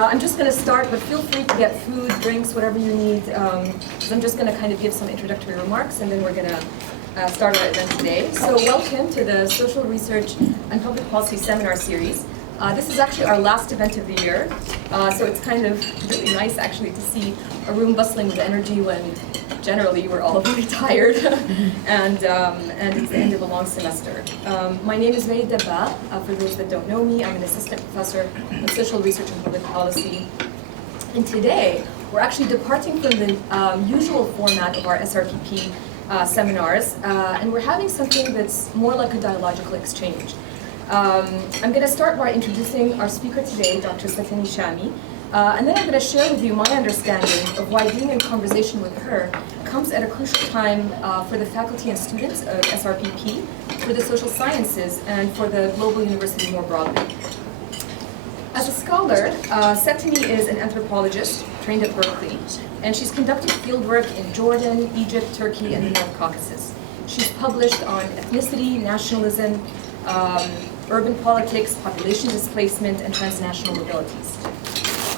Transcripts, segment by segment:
I'm just going to start, but feel free to get food, drinks, whatever you need. I'm just going to kind of give some introductory remarks, and then we're going to start our event today. So welcome to the Social Research and Public Policy Seminar Series. This is actually our last event of the year, so it's kind of really nice actually to see a room bustling with energy when generally we're all very tired and it's the end of a long semester. My name is Al-Dabbagh. For those that don't know me, I'm an assistant professor of social research and public policy. And today, we're actually departing from the usual format of our SRPP seminars, and we're having something that's more like a dialogical exchange. I'm going to start by introducing our speaker today, Dr. Seteney Shami, and then I'm going to share with you my understanding of why being in conversation with her comes at a crucial time for the faculty and students of SRPP, for the social sciences, and for the global university more broadly. As a scholar, Seteney is an anthropologist trained at Berkeley, and she's conducted fieldwork in Jordan, Egypt, Turkey, and the North Caucasus. She's published on ethnicity, nationalism, urban politics, population displacement, and transnational mobilities.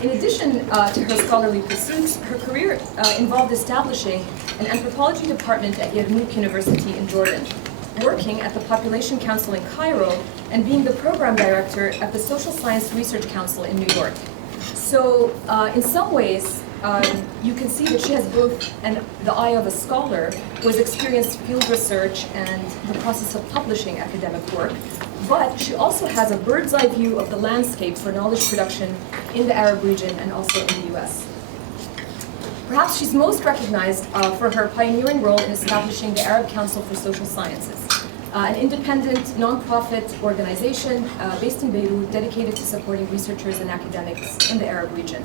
In addition to her scholarly pursuits, her career involved establishing an anthropology department at Yarmouk University in Jordan, working at the Population Council in Cairo, and being the program director at the Social Science Research Council in New York. So in some ways, you can see that she has both the eye of a scholar who has experienced field research and the process of publishing academic work, but she also has a bird's eye view of the landscape for knowledge production in the Arab region and also in the US. Perhaps she's most recognized for her pioneering role in establishing the Arab Council for Social Sciences, an independent nonprofit organization based in Beirut dedicated to supporting researchers and academics in the Arab region.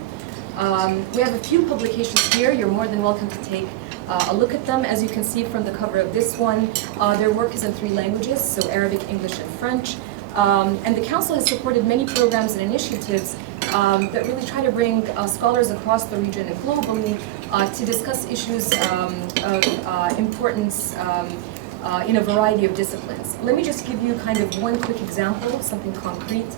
We have a few publications here. You're more than welcome to take a look at them. As you can see from the cover of this one, their work is in 3 languages, so Arabic, English, and French. And the Council has supported many programs and initiatives that really try to bring scholars across the region and globally to discuss issues of importance in a variety of disciplines. Let me just give you kind of one quick example, something concrete.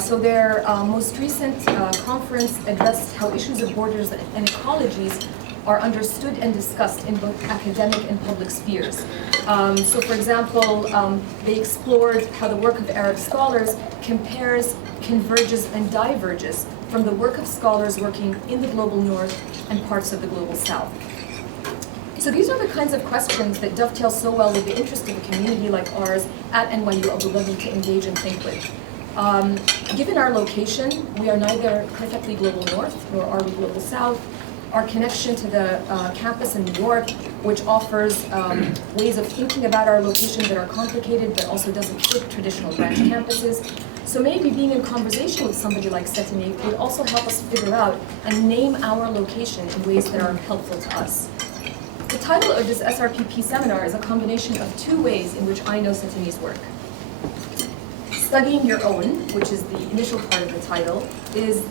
So their most recent conference addressed how issues of borders and ecologies are understood and discussed in both academic and public spheres. So for example, they explored how the work of Arab scholars compares, converges, and diverges from the work of scholars working in the global north and parts of the global south. So these are the kinds of questions that dovetail so well with the interest of a community like ours at NYU Al-Dabbagh to engage and think with. Given our location, we are neither perfectly global north nor are we global south. Our connection to the campus in New York, which offers ways of thinking about our location that are complicated but also doesn't fit traditional branch campuses. So maybe being in conversation with somebody like Seteney would also help us figure out and name our location in ways that are helpful to us. The title of this SRPP seminar is a combination of 2 ways in which I know Seteney's work. Studying Your Own, which is the initial part of the title, is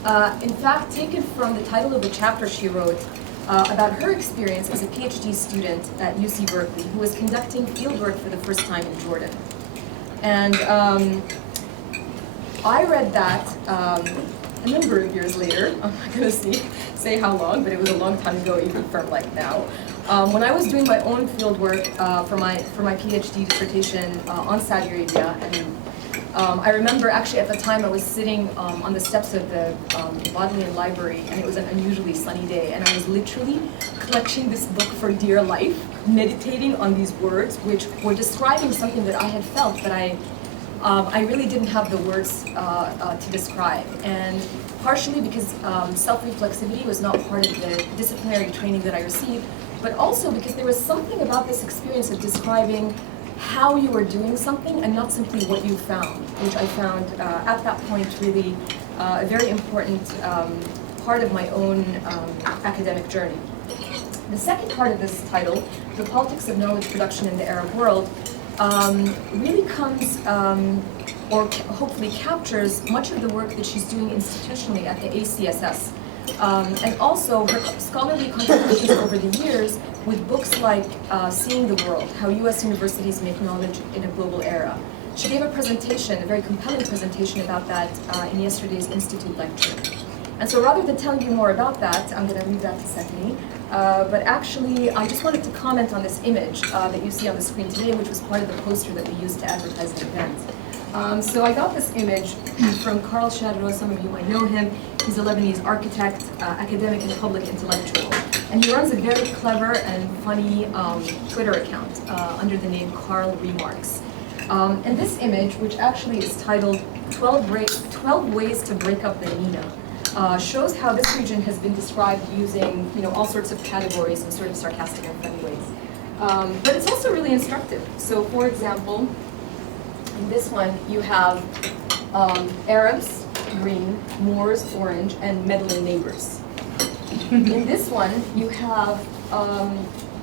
in fact taken from the title of the chapter she wrote about her experience as a PhD student at UC Berkeley, who was conducting fieldwork for the first time in Jordan. And I read that a number of years later. I'm not going to say how long, but it was a long time ago, even from like now. When I was doing my own fieldwork for my PhD dissertation on Saudi Arabia, and I remember actually at the time I was sitting on the steps of the Bodleian Library, and it was an unusually sunny day, and I was literally clutching this book for dear life, meditating on these words, which were describing something that I had felt, but I really didn't have the words to describe. And partially because self-reflexivity was not part of the disciplinary training that I received, but also because there was something about this experience of describing how you were doing something and not simply what you found, which I found at that point really a very important part of my own academic journey. The second part of this title, The Politics of Knowledge Production in the Arab World, really comes or hopefully captures much of the work that she's doing institutionally at the ACSS. And also her scholarly contributions over the years with books like Seeing the World, How U.S. Universities Make Knowledge in a Global Era. She gave a presentation, a very compelling presentation about that in yesterday's Institute lecture. And so rather than telling you more about that, I'm going to leave that to Seteney. But actually, I just wanted to comment on this image that you see on the screen today, which was part of the poster that we used to advertise the event. So I got this image from Karl Shadro. Some of you might know him. He's a Lebanese architect, academic, and public intellectual. And he runs a very clever and funny Twitter account under the name Karl Remarks. And this image, which actually is titled 12 Ways to Break Up the Nina, shows how this region has been described using all sorts of categories in sort of sarcastic and funny ways. But it's also really instructive. So for example, in this one you have Arabs, green, Moors, orange, and meddling neighbors. In this one you have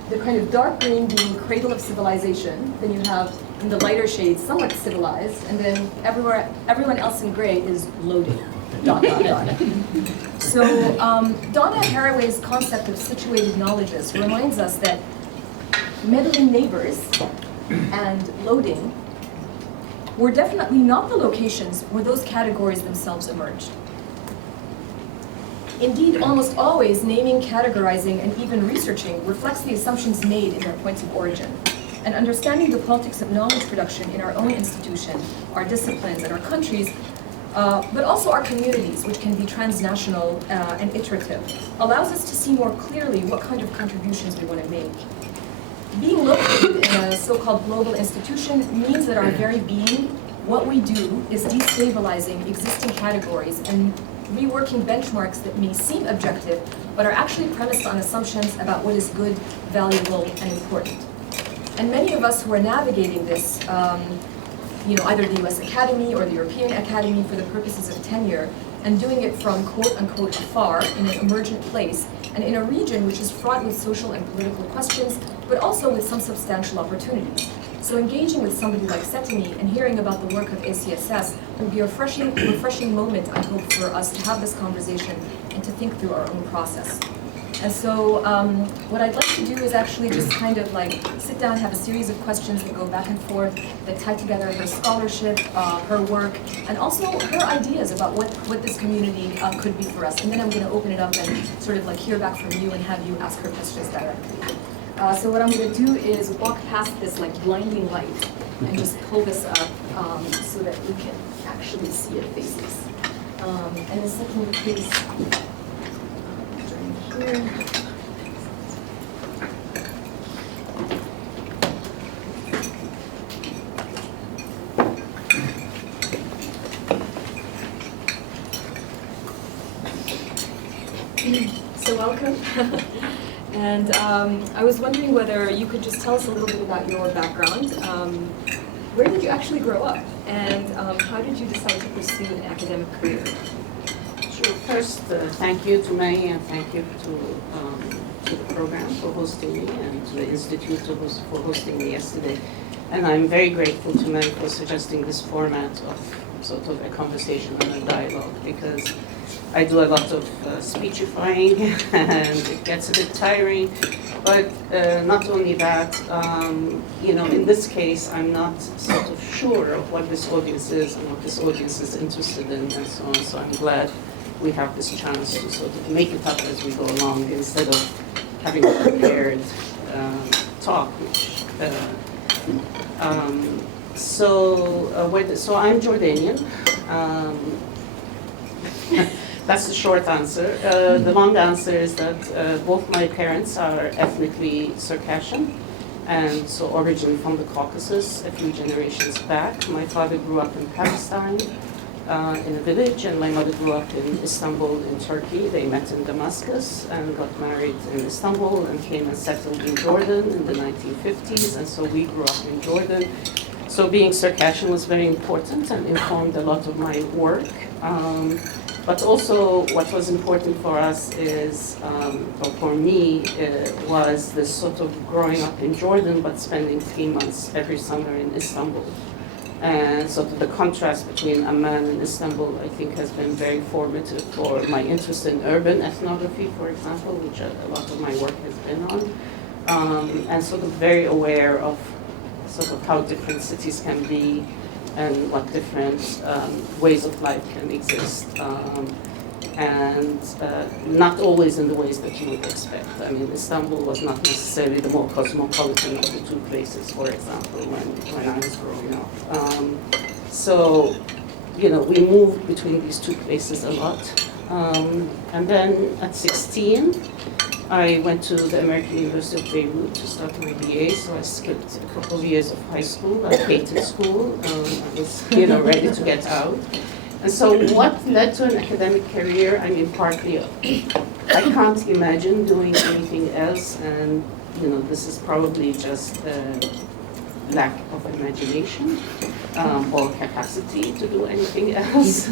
the kind of dark green being cradle of civilization, then you have in the lighter shades somewhat civilized, and then everyone else in gray is loaded. ... So Donna Haraway's concept of situated knowledges reminds us that meddling neighbors and loading were definitely not the locations where those categories themselves emerged. Indeed, almost always naming, categorizing, and even researching reflects the assumptions made in their points of origin. And understanding the politics of knowledge production in our own institution, our disciplines, and our countries, but also our communities, which can be transnational and iterative, allows us to see more clearly what kind of contributions we want to make. Being located in a so-called global institution means that our very being, what we do, is destabilizing existing categories and reworking benchmarks that may seem objective, but are actually premised on assumptions about what is good, valuable, and important. And many of us who are navigating this, either the US Academy or the European Academy for the purposes of tenure, and doing it from quote-unquote afar in an emergent place, and in a region which is fraught with social and political questions, but also with some substantial opportunities. So engaging with somebody like Seteney and hearing about the work of ACSS will be a refreshing moment, I hope, for us to have this conversation and to think through our own process. And so what I'd like to do is actually just kind of like sit down, have a series of questions that go back and forth, that tie together her scholarship, her work, and also her ideas about what this community could be for us. And then I'm going to open it up and sort of like hear back from you and have you ask her questions directly. So what I'm going to do is walk past this like blinding light and just pull this up so that we can actually see your faces. And the second, please. Here. So welcome. And I was wondering whether you could just tell us a little bit about your background. Where did you actually grow up? And how did you decide to pursue an academic career? Sure. First, thank you to May, and thank you to the program for hosting me, and to the Institute for hosting me yesterday. And I'm very grateful to May for suggesting this format of sort of a conversation and a dialogue, because I do a lot of speechifying, and it gets a bit tiring. But not only that, in this case, I'm not sort of sure of what this audience is and what this audience is interested in, and so on. So I'm glad we have this chance to sort of make it up as we go along, instead of having a prepared talk. So I'm Jordanian. That's the short answer. The long answer is that both my parents are ethnically Circassian, and so originally from the Caucasus, a few generations back. My father grew up in Palestine, in a village, and my mother grew up in Istanbul in Turkey. They met in Damascus and got married in Istanbul and came and settled in Jordan in the 1950s, and so we grew up in Jordan. So being Circassian was very important and informed a lot of my work. But also what was important for us is, or for me, was this sort of growing up in Jordan but spending 3 months every summer in Istanbul. And sort of the contrast between Amman and Istanbul, I think, has been very formative for my interest in urban ethnography, for example, which a lot of my work has been on. And sort of very aware of sort of how different cities can be and what different ways of life can exist and not always in the ways that you would expect. I mean, Istanbul was not necessarily the more cosmopolitan of the two places, for example, when I was growing up. So, you know, we moved between these two places a lot. And then at 16, I went to the American University of Beirut to start my BA, so I skipped a couple of years of high school. I hated school. I was, you know, ready to get out. And so what led to an academic career? I mean, partly, I can't imagine doing anything else, and, you know, this is probably just a lack of imagination or capacity to do anything else.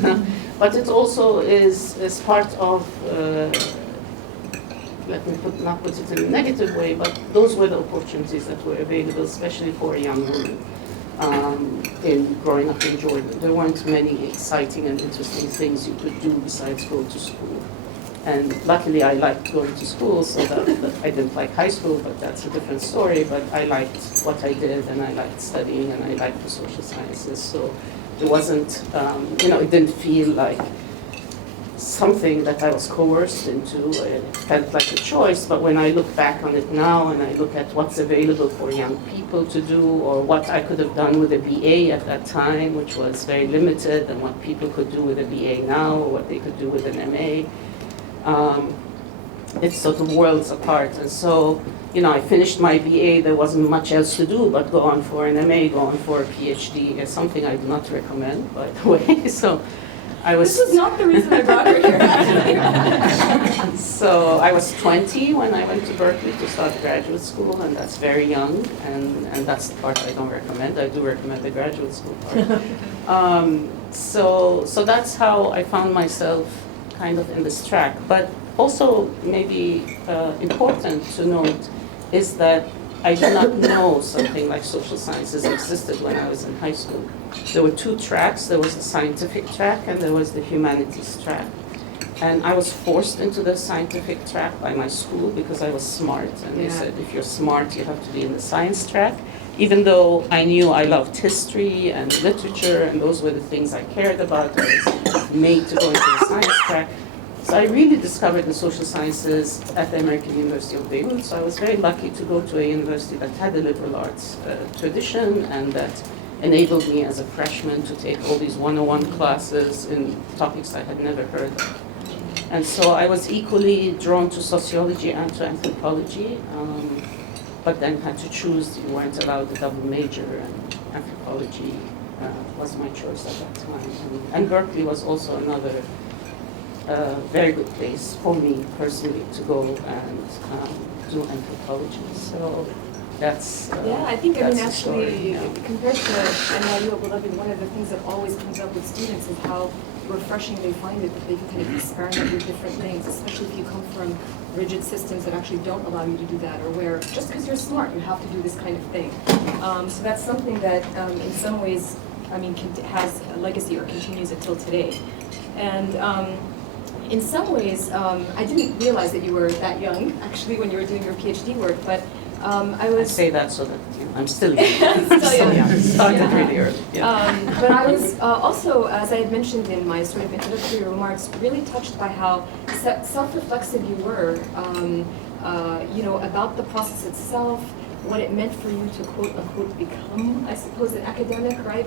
But it also is part of, let me not put it in a negative way, but those were the opportunities that were available, especially for a young woman. In growing up in Jordan, there weren't many exciting and interesting things you could do besides go to school. And luckily I liked going to school, so that I didn't like high school, but that's a different story. But I liked what I did, and I liked studying, and I liked the social sciences. So it wasn't, you know, it didn't feel like something that I was coerced into. It felt like a choice, but when I look back on it now and I look at what's available for young people to do, or what I could have done with a BA at that time, which was very limited, and what people could do with a BA now, or what they could do with an MA, it's sort of worlds apart. And so, you know, I finished my BA, there wasn't much else to do but go on for an MA, go on for a PhD, something I do not recommend, by the way. So I was. This is not the reason I brought her here, actually. So I was 20 when I went to Berkeley to start graduate school, and that's very young, and that's the part I don't recommend. I do recommend the graduate school part. So that's how I found myself kind of in this track. But also maybe important to note is that I did not know something like social sciences existed when I was in high school. There were two tracks. There was the scientific track and there was the humanities track. And I was forced into the scientific track by my school because I was smart. And they said, if you're smart, you have to be in the science track. Even though I knew I loved history and literature, and those were the things I cared about, I was made to go into the science track. So I really discovered the social sciences at the American University of Beirut. So I was very lucky to go to a university that had a liberal arts tradition, and that enabled me as a freshman to take all these 101 classes in topics I had never heard of. And so I was equally drawn to sociology and to anthropology, but then had to choose. You weren't allowed a double major, and anthropology was my choice at that time. And Berkeley was also another very good place for me personally to go and do anthropology. So that's I think, I mean, the story, actually, yeah. compared to NYU Al-Dabbagh, one of the things that always comes up with students is how refreshing they find it that they can kind of experiment with different things, especially if you come from rigid systems that actually don't allow you to do that, or where just because you're smart, you have to do this kind of thing. So that's something that, in some ways, I mean, has a legacy or continues until today. And in some ways, I didn't realize that you were that young, actually, when you were doing your PhD work, but I was... I say that so that I'm still young. Still young. Started really early. Yeah. But I was also, as I had mentioned in my sort of introductory remarks, really touched by how self-reflexive you were, you know, about the process itself, what it meant for you to quote-unquote become, I suppose, an academic, right?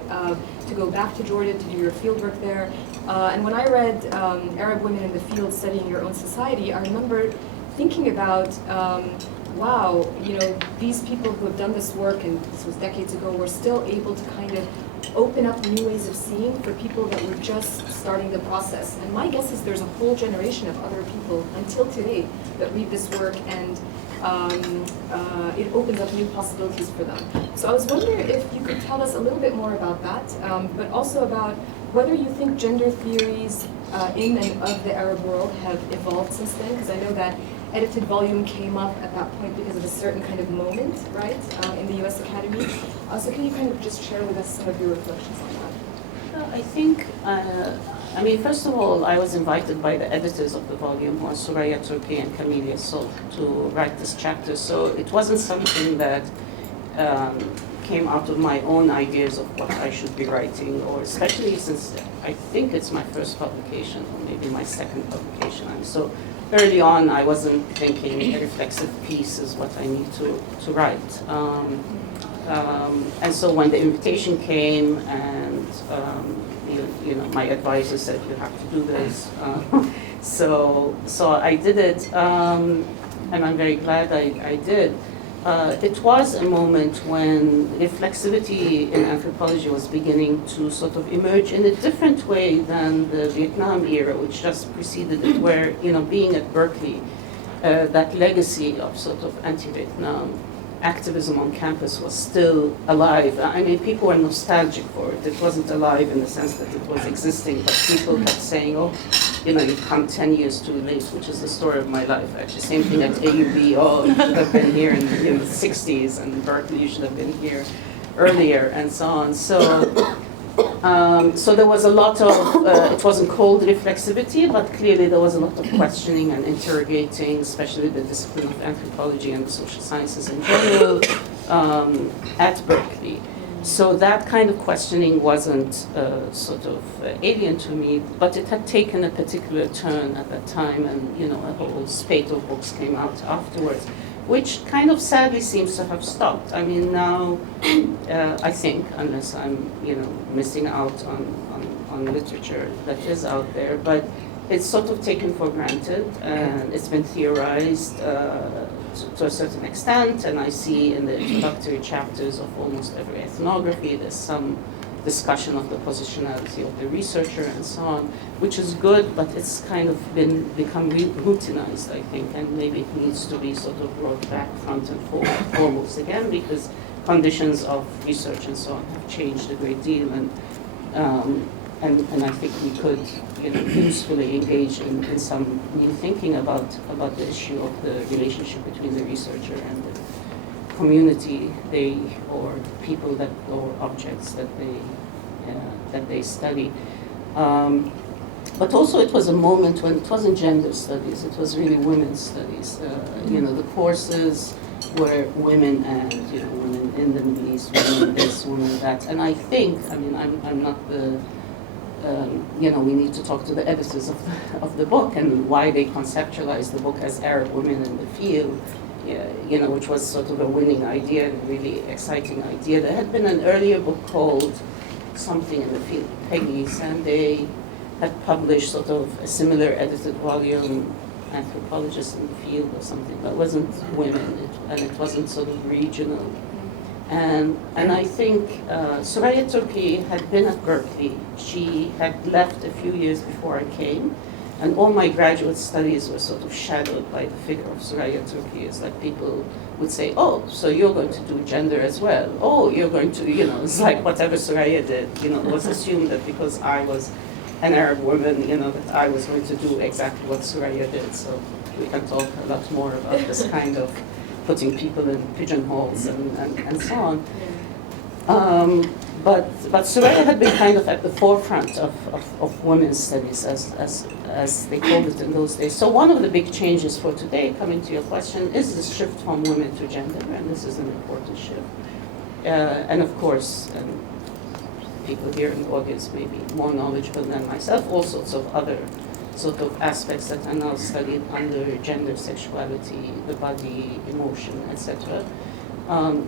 To go back to Jordan to do your fieldwork there. And when I read Arab Women in the Field Studying Your Own Society, I remember thinking about, wow, you know, these people who have done this work, and this was decades ago, were still able to kind of open up new ways of seeing for people that were just starting the process. And my guess is there's a whole generation of other people until today that read this work, and it opens up new possibilities for them. So I was wondering if you could tell us a little bit more about that, but also about whether you think gender theories in and of the Arab world have evolved since then, because I know that edited volume came up at that point because of a certain kind of moment, right, in the US Academy. So can you kind of just share with us some of your reflections on that? Well, I think, I mean, first of all, I was invited by the editors of the volume, who are Suraya Turki and Camille Sol, to write this chapter. So it wasn't something that came out of my own ideas of what I should be writing, or especially since I think it's my first publication, or maybe my second publication. And so early on, I wasn't thinking a reflexive piece is what I need to write. And so when the invitation came and you know, my advisor said, you have to do this. So I did it, and I'm very glad I did. It was a moment when reflexivity in anthropology was beginning to sort of emerge in a different way than the Vietnam era, which just preceded it, where, you know, being at Berkeley, that legacy of sort of anti-Vietnam activism on campus was still alive. I mean, people were nostalgic for it. It wasn't alive in the sense that it was existing, but people kept saying, oh, you know, you've come 10 years too late, which is the story of my life, actually. Same thing at AUB, oh, you should have been here in the 60s, and Berkeley, you should have been here earlier, and so on. So there was a lot of, it wasn't called reflexivity, but clearly there was a lot of questioning and interrogating, especially the discipline of anthropology and the social sciences in general, at Berkeley. So that kind of questioning wasn't sort of alien to me, but it had taken a particular turn at that time, and, you know, a whole spate of books came out afterwards, which kind of sadly seems to have stopped. I mean, now, I think, unless I'm, you know, missing out on literature that is out there, but it's sort of taken for granted, and it's been theorized to a certain extent, and I see in the introductory chapters of almost every ethnography, there's some discussion of the positionality of the researcher and so on, which is good, but it's kind of become routinized, I think, and maybe it needs to be sort of brought back front and foremost again, because conditions of research and so on have changed a great deal, and I think we could, you know, usefully engage in some new thinking about the issue of the relationship between the researcher and the community or people or objects that they study. But also it was a moment when it wasn't gender studies, it was really women's studies. You know, the courses were women and, you know, women in the Middle East, women this, women that. And I think, I mean, I'm not the, you know, we need to talk to the editors of the book and why they conceptualized the book as Arab women in the field. You know, which was sort of a winning idea and a really exciting idea. There had been an earlier book called Something in the Field, Peggy's, and they had published sort of a similar edited volume, Anthropologists in the Field or something, but it wasn't women, and it wasn't sort of regional. And I think Soraya Turki had been at Berkeley. She had left a few years before I came, and all my graduate studies were sort of shadowed by the figure of Soraya Turki. It's like people would say, oh, so you're going to do gender as well. Oh, you're going to, you know, it's like whatever Soraya did, you know, it was assumed that because I was an Arab woman, you know, that I was going to do exactly what Soraya did. So we can talk a lot more about this kind of putting people in pigeonholes and so on. But Soraya had been kind of at the forefront of women's studies, as they called it in those days. So one of the big changes for today, coming to your question, is the shift from women to gender, and this is an important shift. And of course, people here in the audience may be more knowledgeable than myself, all sorts of other sort of aspects that are now studied under gender, sexuality, the body, emotion, etc.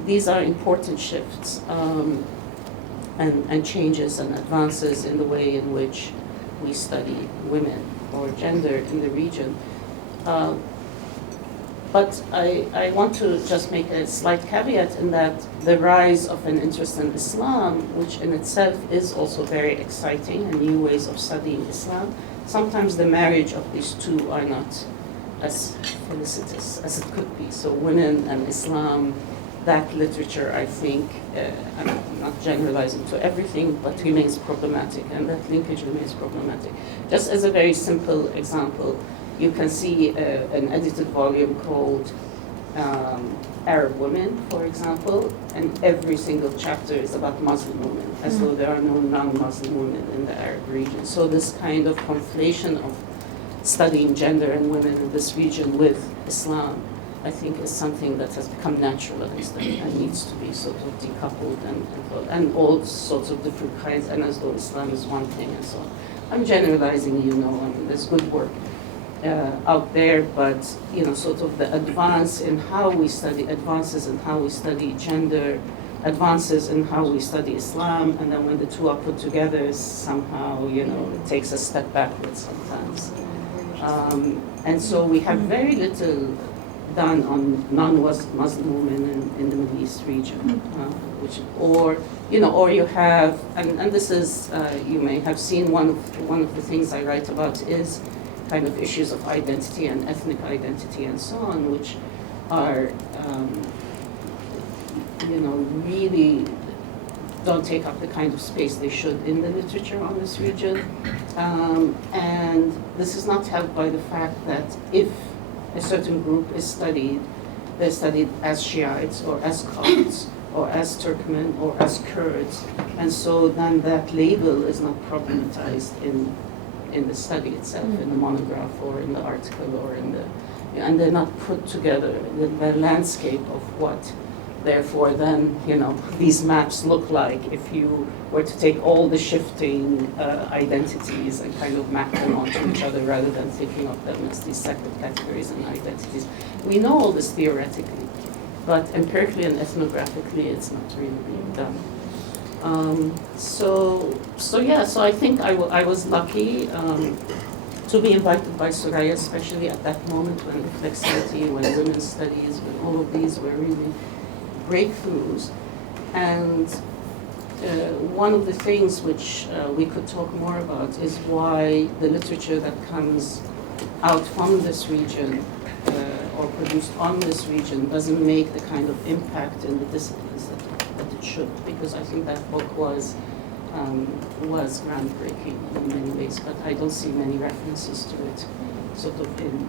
These are important shifts and changes and advances in the way in which we study women or gender in the region. But I want to just make a slight caveat in that the rise of an interest in Islam, which in itself is also very exciting, and new ways of studying Islam, sometimes the marriage of these two are not as felicitous as it could be. So women and Islam, that literature, I think, I'm not generalizing to everything, but remains problematic, and that linkage remains problematic. Just as a very simple example, you can see an edited volume called Arab Women, for example, and every single chapter is about Muslim women, as though there are no non-Muslim women in the Arab region. So this kind of conflation of studying gender and women in this region with Islam I think, is something that has become naturalized and needs to be sort of decoupled and all sorts of different kinds, and as though Islam is one thing and so on. I'm generalizing, I mean, there's good work out there, but, sort of the advances in how we study gender, advances in how we study Islam, and then when the two are put together, somehow, it takes a step backwards sometimes. And so we have very little done on non-Muslim women in the Middle East region, or you have, and this is, you may have seen one of the things I write about is kind of issues of identity and ethnic identity and so on, which are, really don't take up the kind of space they should in the literature on this region. And this is not helped by the fact that if a certain group is studied, they're studied as Shiites or as Kurds or as Turkmen or as Kurds. And so then that label is not problematized in the study itself, in the monograph or in the article or and they're not put together in the landscape of what therefore then, these maps look like if you were to take all the shifting identities and kind of map them onto each other rather than thinking of them as these separate categories and identities. We know all this theoretically, but empirically and ethnographically it's not really being done. So I think I was lucky to be invited by Soraya, especially at that moment when reflexivity, when women's studies, when all of these were really breakthroughs. And one of the things which we could talk more about is why the literature that comes out from this region or produced on this region doesn't make the kind of impact in the disciplines that it should, because I think that book was groundbreaking in many ways, but I don't see many references to it sort of in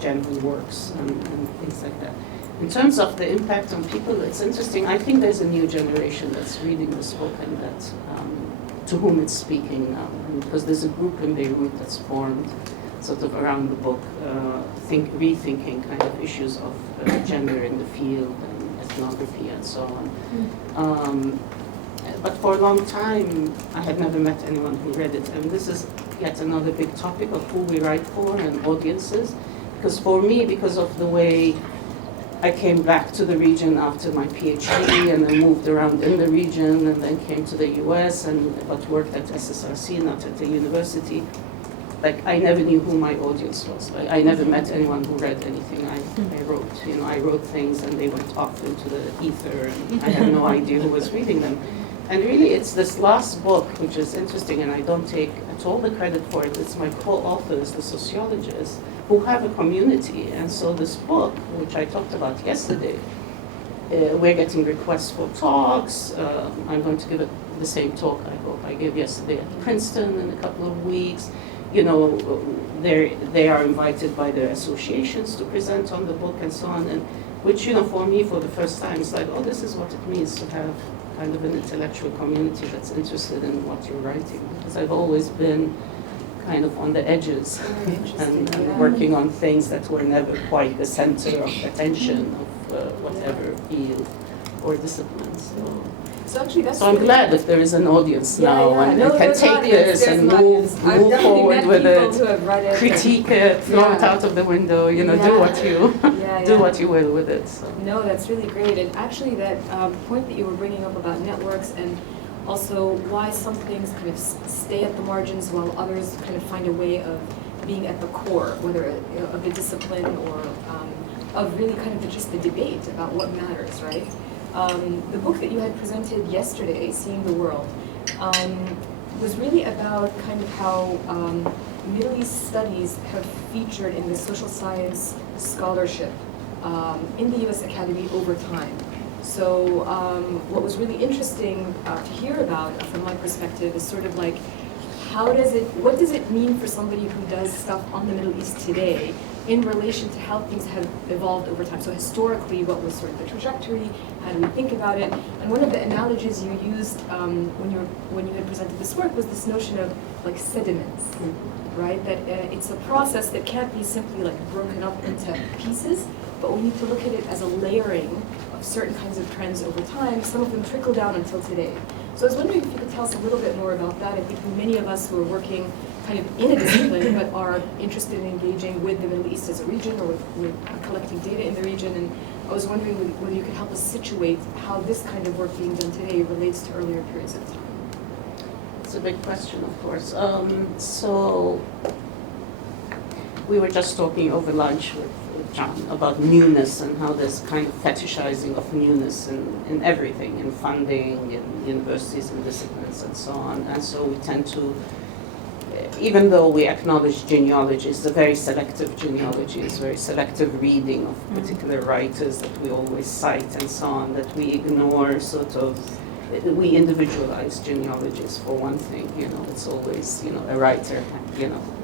general works and things like that. In terms of the impact on people, it's interesting. I think there's a new generation that's reading this book and that to whom it's speaking now, because there's a group in Beirut that's formed sort of around the book, rethinking kind of issues of gender in the field and ethnography and so on. But for a long time, I had never met anyone who read it, and this is yet another big topic of who we write for and audiences. Because for me, because of the way I came back to the region after my PhD and then moved around in the region and then came to the US but worked at SSRC, not at the university. Like, I never knew who my audience was. Like, I never met anyone who read anything I wrote. I wrote things and they went off into the ether and I had no idea who was reading them. And really it's this last book which is interesting, and I don't take at all the credit for it. It's my co-authors, the sociologists, who have a community. And so this book, which I talked about yesterday, we're getting requests for talks. I'm going to give the same talk I hope I gave yesterday at Princeton in a couple of weeks. They are invited by their associations to present on the book and so on, and which, for me, for the first time, it's like, oh, this is what it means to have kind of an intellectual community that's interested in what you're writing. Because I've always been kind of on the edges and working on things that were never quite the center of attention of whatever field or discipline. So I'm glad if there is an audience now and can take this and move forward with it, critique it, throw it out of the window, do what you will with it. So. No, that's really great. And actually that point that you were bringing up about networks and also why some things kind of stay at the margins while others kind of find a way of being at the core, whether of the discipline or of really kind of just the debate about what matters, right? The book that you had presented yesterday, Seeing the World, was really about kind of how Middle East studies have featured in the social science scholarship in the U.S. Academy over time. So what was really interesting to hear about from my perspective is sort of like, what does it mean for somebody who does stuff on the Middle East today in relation to how things have evolved over time? So historically, what was sort of the trajectory? How do we think about it? And one of the analogies you used when you had presented this work was this notion of like sediments, right? That it's a process that can't be simply like broken up into pieces, but we need to look at it as a layering of certain kinds of trends over time. Some of them trickle down until today. So I was wondering if you could tell us a little bit more about that. I think many of us who are working kind of in a discipline but are interested in engaging with the Middle East as a region or with collecting data in the region. And I was wondering whether you could help us situate how this kind of work being done today relates to earlier periods of time. It's a big question, of course. So we were just talking over lunch with John about newness and how there's kind of fetishizing of newness in everything, in funding, in universities and disciplines and so on. And so we tend to, even though we acknowledge genealogy is a very selective genealogy, it's very selective reading of particular writers that we always cite and so on, that we ignore sort of, we individualize genealogies for one thing, it's always, a writer,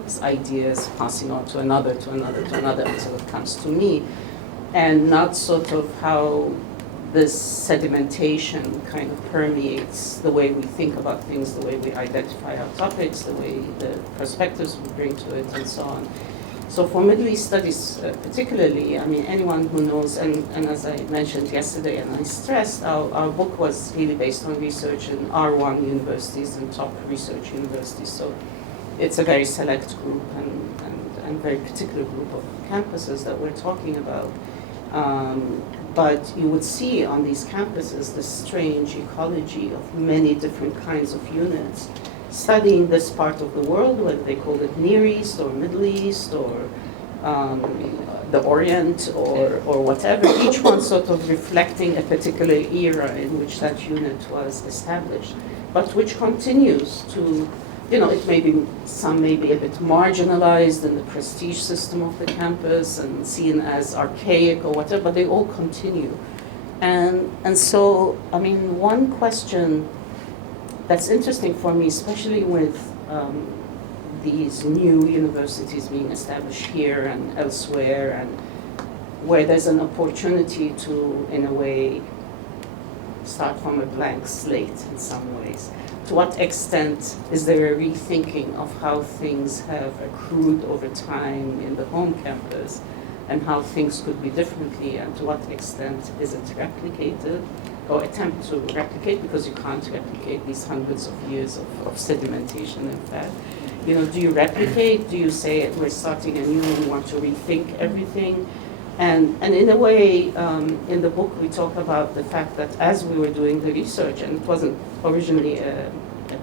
his ideas passing on to another, to another, to another until it comes to me, and not sort of how this sedimentation kind of permeates the way we think about things, the way we identify our topics, the way the perspectives we bring to it, and so on. So for Middle East studies particularly, anyone who knows, and as I mentioned yesterday and I stressed, our book was really based on research in R1 universities and top research universities. So it's a very select group and very particular group of campuses that we're talking about. But you would see on these campuses this strange ecology of many different kinds of units studying this part of the world, whether they call it Near East or Middle East or the Orient or whatever, each one sort of reflecting a particular era in which that unit was established, but which continues to, it may be, some may be a bit marginalized in the prestige system of the campus and seen as archaic or whatever, but they all continue. And so, one question that's interesting for me, especially with these new universities being established here and elsewhere, and where there's an opportunity to, in a way, start from a blank slate in some ways. To what extent is there a rethinking of how things have accrued over time in the home campus and how things could be differently, and to what extent is it replicated or attempt to replicate, because you can't replicate these hundreds of years of sedimentation, in fact. Do you replicate? Do you say we're starting anew and we want to rethink everything? And in a way, in the book we talk about the fact that as we were doing the research, and it wasn't originally a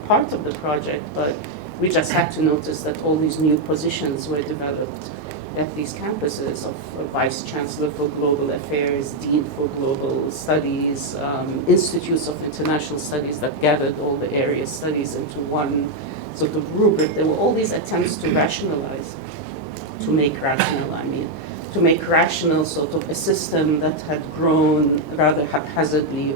part of the project, but we just had to notice that all these new positions were developed at these campuses of Vice Chancellor for Global Affairs, Dean for Global Studies, institutes of international studies that gathered all the area studies into one sort of rubric. There were all these attempts to rationalize, to make rational sort of a system that had grown rather haphazardly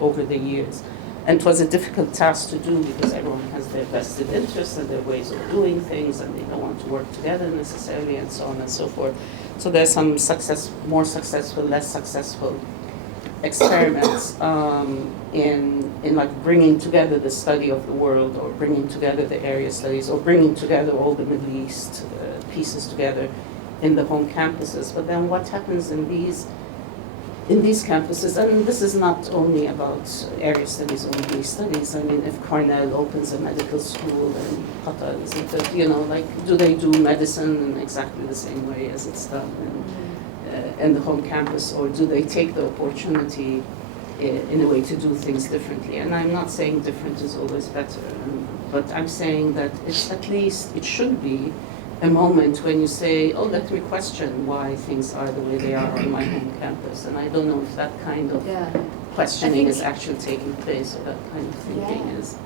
over the years. And it was a difficult task to do because everyone has their vested interests and their ways of doing things, and they don't want to work together necessarily, and so on and so forth. So there's some more successful, less successful experiments in like bringing together the study of the world, or bringing together the area studies, or bringing together all the Middle East pieces together in the home campuses. But then what happens in these campuses, and this is not only about area studies or Middle East studies. If Cornell opens a medical school in Qatar, isn't it, do they do medicine in exactly the same way as it's done in the home campus, or do they take the opportunity in a way to do things differently? And I'm not saying different is always better, but I'm saying that it's at least, it should be a moment when you say, oh, let me question why things are the way they are on my home campus. And I don't know if that kind of questioning is actually taking place, or that kind of thinking is.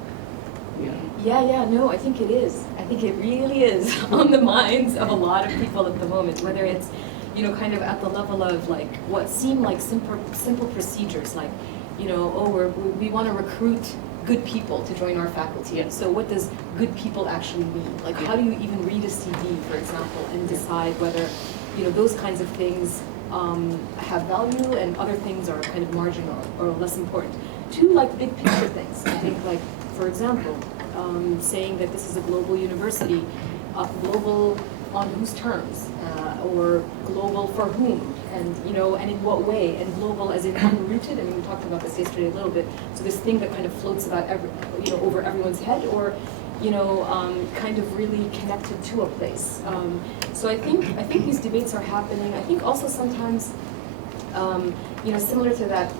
No, I think it is. I think it really is on the minds of a lot of people at the moment, whether it's, kind of at the level of like what seem like simple procedures, like, we want to recruit good people to join our faculty. And so what does good people actually mean? Like, how do you even read a CV, for example, and decide whether, those kinds of things have value and other things are kind of marginal or less important? Two, like, big picture things. I think, like, for example, saying that this is a global university, global on whose terms? or global for whom, and and in what way, and global as in unrooted. I mean, we talked about this yesterday a little bit. So this thing that kind of floats about over everyone's head, or kind of really connected to a place. So I think these debates are happening. I think also sometimes, similar to that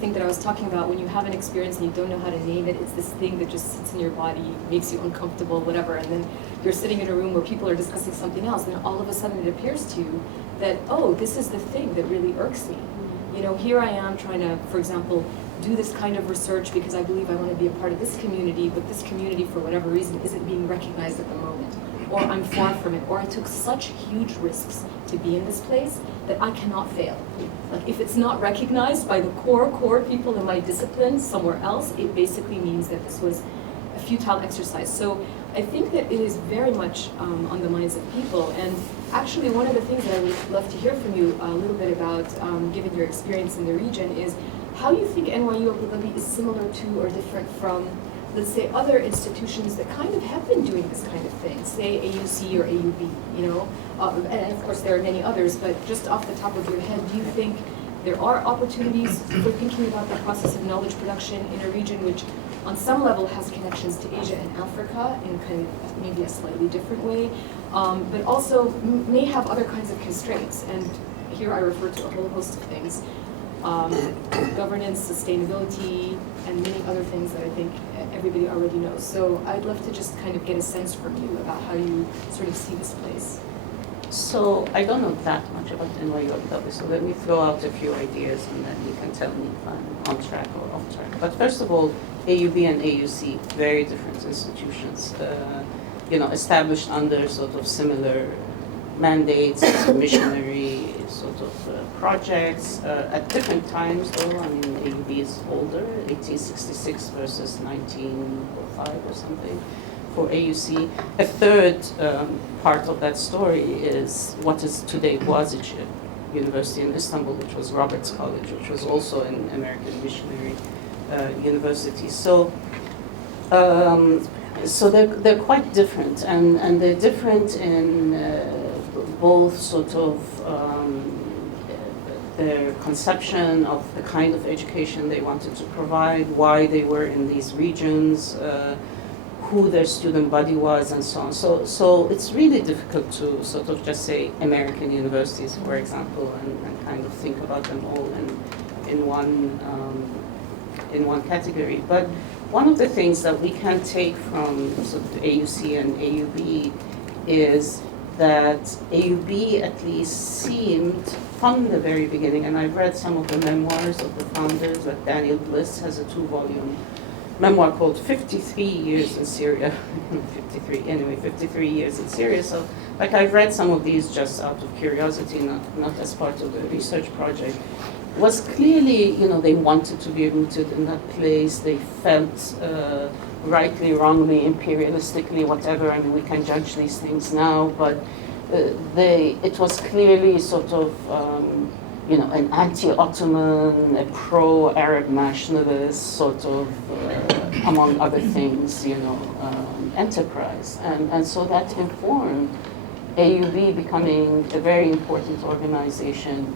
thing that I was talking about, when you have an experience and you don't know how to name it, it's this thing that just sits in your body, makes you uncomfortable, whatever, and then you're sitting in a room where people are discussing something else, and all of a sudden it appears to you that, oh, this is the thing that really irks me. Here I am trying to, for example, do this kind of research because I believe I want to be a part of this community, but this community, for whatever reason, isn't being recognized at the moment. Or I'm far from it, or I took such huge risks to be in this place that I cannot fail. Like, if it's not recognized by the core people in my discipline somewhere else, it basically means that this was a futile exercise. So I think that it is very much on the minds of people. And actually, one of the things that I would love to hear from you a little bit about, given your experience in the region, is how you think NYU Abu Dhabi is similar to or different from, let's say, other institutions that kind of have been doing this kind of thing, say AUC or AUB, and of course there are many others, but just off the top of your head, do you think there are opportunities for thinking about the process of knowledge production in a region which on some level has connections to Asia and Africa in kind of maybe a slightly different way, but also may have other kinds of constraints? And here I refer to a whole host of things. Governance, sustainability, and many other things that I think everybody already knows. So I'd love to just kind of get a sense from you about how you sort of see this place. So I don't know that much about NYU Abu Dhabi, so let me throw out a few ideas and then you can tell me if I'm on track or off track. But first of all, AUB and AUC, very different institutions, established under sort of similar mandates, missionary sort of projects at different times though. I mean, AUB is older, 1866 versus 1905 or something for AUC. A third part of that story is what is today Boğaziçi University in Istanbul, which was Roberts College, which was also an American missionary university. So they're quite different, and they're different in both sort of their conception of the kind of education they wanted to provide, why they were in these regions, who their student body was, and so on. So it's really difficult to sort of just say American universities, for example, and kind of think about them all in one category. But one of the things that we can take from sort of AUC and AUB is that AUB at least seemed from the very beginning, and I've read some of the memoirs of the founders, like Daniel Bliss has a 2-volume memoir called 53 Years in Syria, 53 years in Syria. So like I've read some of these just out of curiosity, not as part of the research project. It was clearly, they wanted to be rooted in that place. They felt rightly, wrongly, imperialistically, whatever. I mean, we can judge these things now, but it was clearly sort of, an anti-Ottoman, a pro-Arab nationalist sort of, among other things, enterprise. And so that informed AUB becoming a very important organization.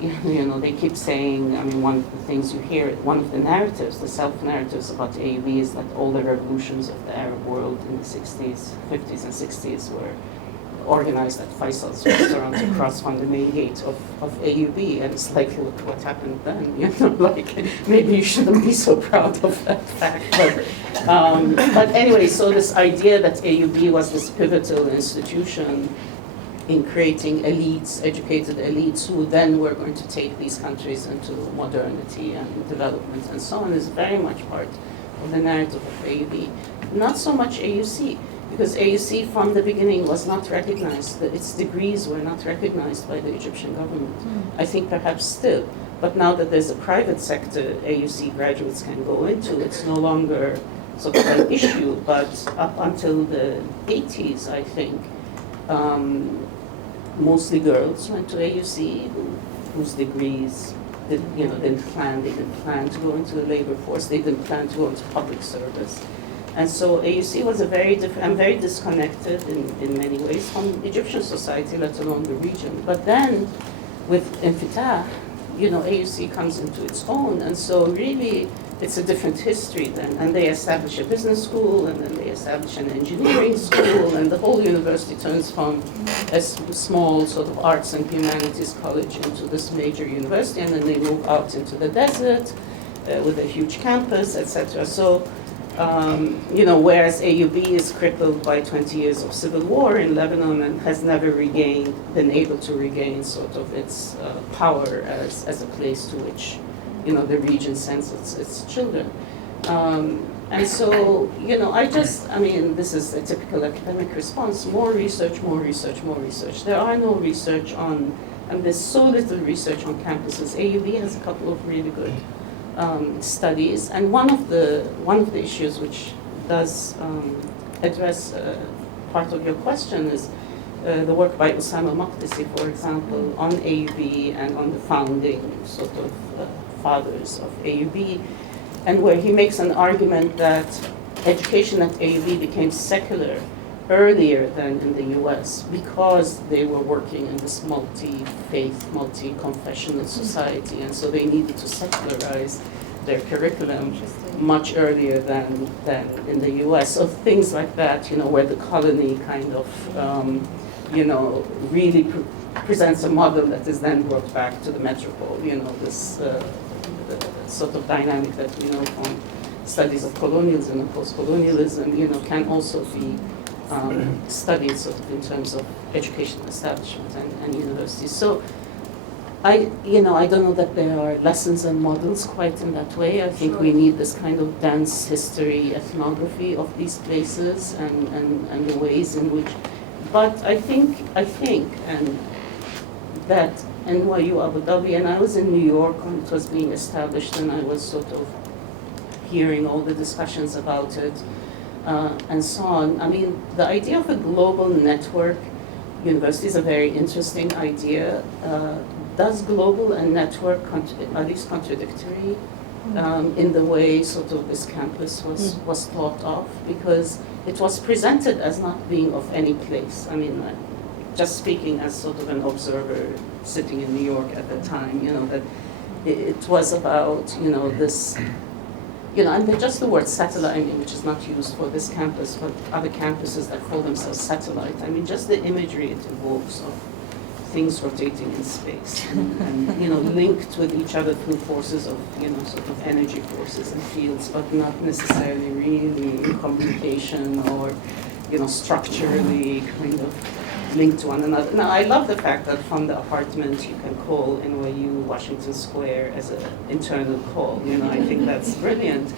They keep saying, I mean, one of the things you hear, one of the narratives, the self-narratives about AUB is that all the revolutions of the Arab world in the 50s and 60s were organized at Faisal's restaurant across from the main gate of AUB, and it's like, look what happened then, like, maybe you shouldn't be so proud of that fact. But anyway, so this idea that AUB was this pivotal institution in creating elites, educated elites, who then were going to take these countries into modernity and development and so on, is very much part of the narrative of AUB. Not so much AUC, because AUC from the beginning was not recognized, its degrees were not recognized by the Egyptian government. I think perhaps still, but now that there's a private sector AUC graduates can go into, it's no longer sort of an issue, but up until the 80s, I think, mostly girls went to AUC whose degrees didn't plan to go into the labor force, they didn't plan to go into public service. And so AUC was a very different, and very disconnected in many ways from Egyptian society, let alone the region. But then with Infitah, AUC comes into its own, and so really it's a different history then. And they establish a business school, and then they establish an engineering school, and the whole university turns from a small sort of arts and humanities college into this major university, and then they move out into the desert with a huge campus, etc. So, whereas AUB is crippled by 20 years of civil war in Lebanon and has never been able to regain sort of its power as a place to which, the region sends its children. And so, this is a typical academic response: more research, more research, more research. There are no research and there's so little research on campuses. AUB has a couple of really good studies, and one of the issues which does address part of your question is the work by Osama Maqdisi, for example, on AUB and on the founding sort of fathers of AUB, and where he makes an argument that education at AUB became secular earlier than in the US because they were working in this multi-faith, multi-confessional society, and so they needed to secularize their curriculum much earlier than in the US. So things like that, where the colony kind of, really presents a model that is then brought back to the metropole, this sort of dynamic that we know from studies of colonialism and post-colonialism, can also be studied sort of in terms of educational establishment and universities. So I don't know that there are lessons and models quite in that way. I think we need this kind of dense history, ethnography of these places and the ways in which, but I think and that NYU Abu Dhabi, and I was in New York when it was being established, and I was sort of hearing all the discussions about it, and so on. I mean, the idea of a global network university is a very interesting idea. Does global and network, are these contradictory in the way sort of this campus was thought of? Because it was presented as not being of any place. I mean, just speaking as sort of an observer sitting in New York at the time, that it was about, this, and just the word satellite, which is not used for this campus, but other campuses that call themselves satellite. I mean, just the imagery it evokes of things rotating in space and linked with each other through forces of, sort of energy forces and fields, but not necessarily really in communication or, structurally kind of linked to one another. Now, I love the fact that from the apartment you can call NYU Washington Square as an internal call. I think that's brilliant,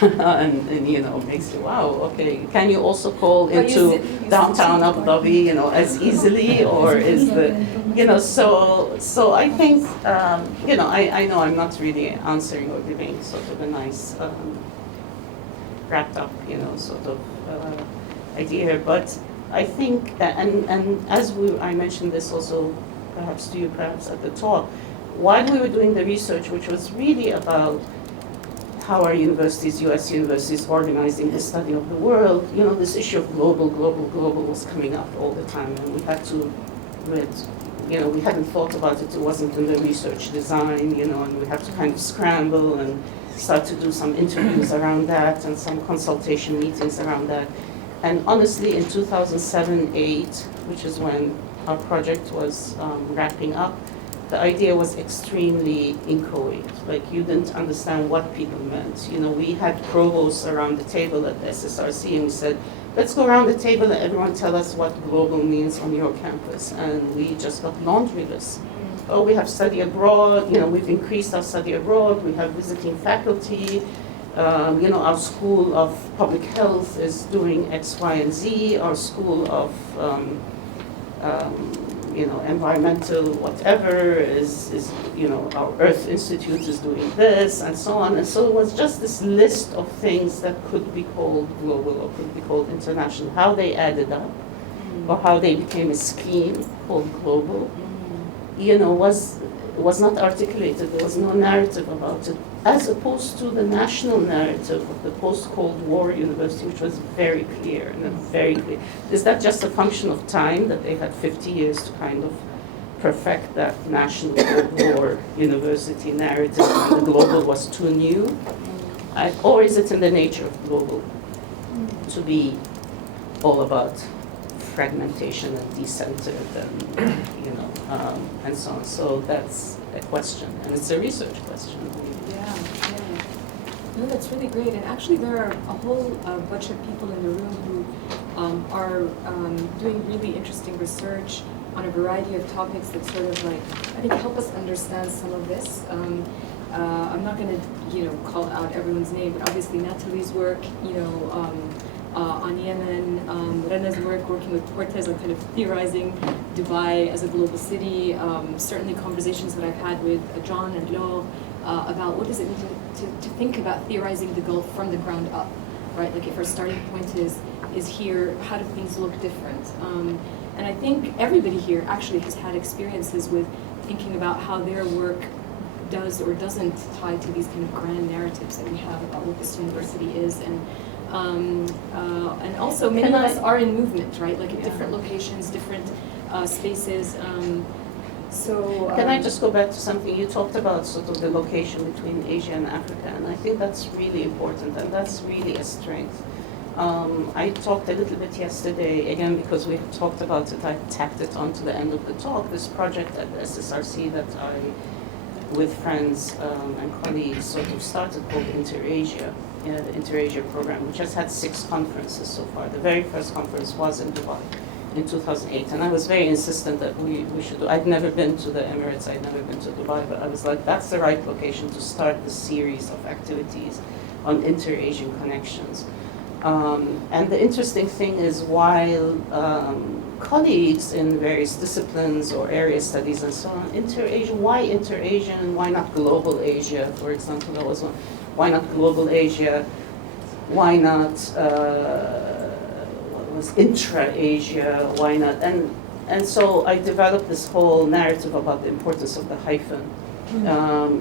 and makes you wow. Okay, can you also call into downtown Abu Dhabi, as easily, or is the, so I think, I know I'm not really answering or giving sort of a nice wrapped up, sort of idea, but I think, and as I mentioned this also perhaps to you, perhaps at the talk, while we were doing the research, which was really about how are universities, US universities, organizing the study of the world, this issue of global was coming up all the time, and we had to we hadn't thought about it, it wasn't in the research design, and we had to kind of scramble and start to do some interviews around that and some consultation meetings around that. And honestly, in 2007-08, which is when our project was wrapping up, the idea was extremely inchoate. Like, you didn't understand what people meant. We had provosts around the table at the SSRC, and we said, let's go around the table and everyone tell us what global means on your campus. And we just got laundry lists. Oh, we have study abroad, we've increased our study abroad, we have visiting faculty, our School of Public Health is doing X, Y, and Z. Our School of, Environmental whatever is our Earth Institute is doing this, and so on. And so it was just this list of things that could be called global or could be called international. How they added up, or how they became a scheme called global, was was not articulated, there was no narrative about it, as opposed to the national narrative of the post-Cold War university, which was very clear and very clear. Is that just a function of time, that they had 50 years to kind of perfect that national Cold War university narrative and the global was too new? Or is it in the nature of global to be all about fragmentation and decentered and, and so on? So that's a question, and it's a research question. Yeah. No, that's really great. And actually, there are a whole bunch of people in the room who are doing really interesting research on a variety of topics that sort of like, I think, help us understand some of this. I'm not going to, call out everyone's name, but obviously Natalie's work, on Yemen, Rena's work working with Cortez on kind of theorizing Dubai as a global city, certainly conversations that I've had with John and Lo about what does it mean to think about theorizing the Gulf from the ground up, right? Like if our starting point is here, how do things look different? And I think everybody here actually has had experiences with thinking about how their work does or doesn't tie to these kind of grand narratives that we have about what this university is, and also many of us are in movement, right? Like at different locations, different spaces. Can I just go back to something you talked about, sort of the location between Asia and Africa, and I think that's really important, and that's really a strength. I talked a little bit yesterday, again, because we have talked about it, I tacked it onto the end of the talk, this project at the SSRC that I, with friends and colleagues, sort of started called Inter-Asia, the Inter-Asia program, which has had 6 conferences so far. The very first conference was in Dubai in 2008, and I was very insistent that we should do. I'd never been to the Emirates, I'd never been to Dubai, but I was like, that's the right location to start the series of activities on inter-Asian connections. And the interesting thing is, while colleagues in various disciplines or area studies and so on, inter-Asian, why inter-Asian and why not global Asia, for example, that was one. Why not global Asia? Why not, what was intra-Asia? Why not? And so I developed this whole narrative about the importance of the hyphen.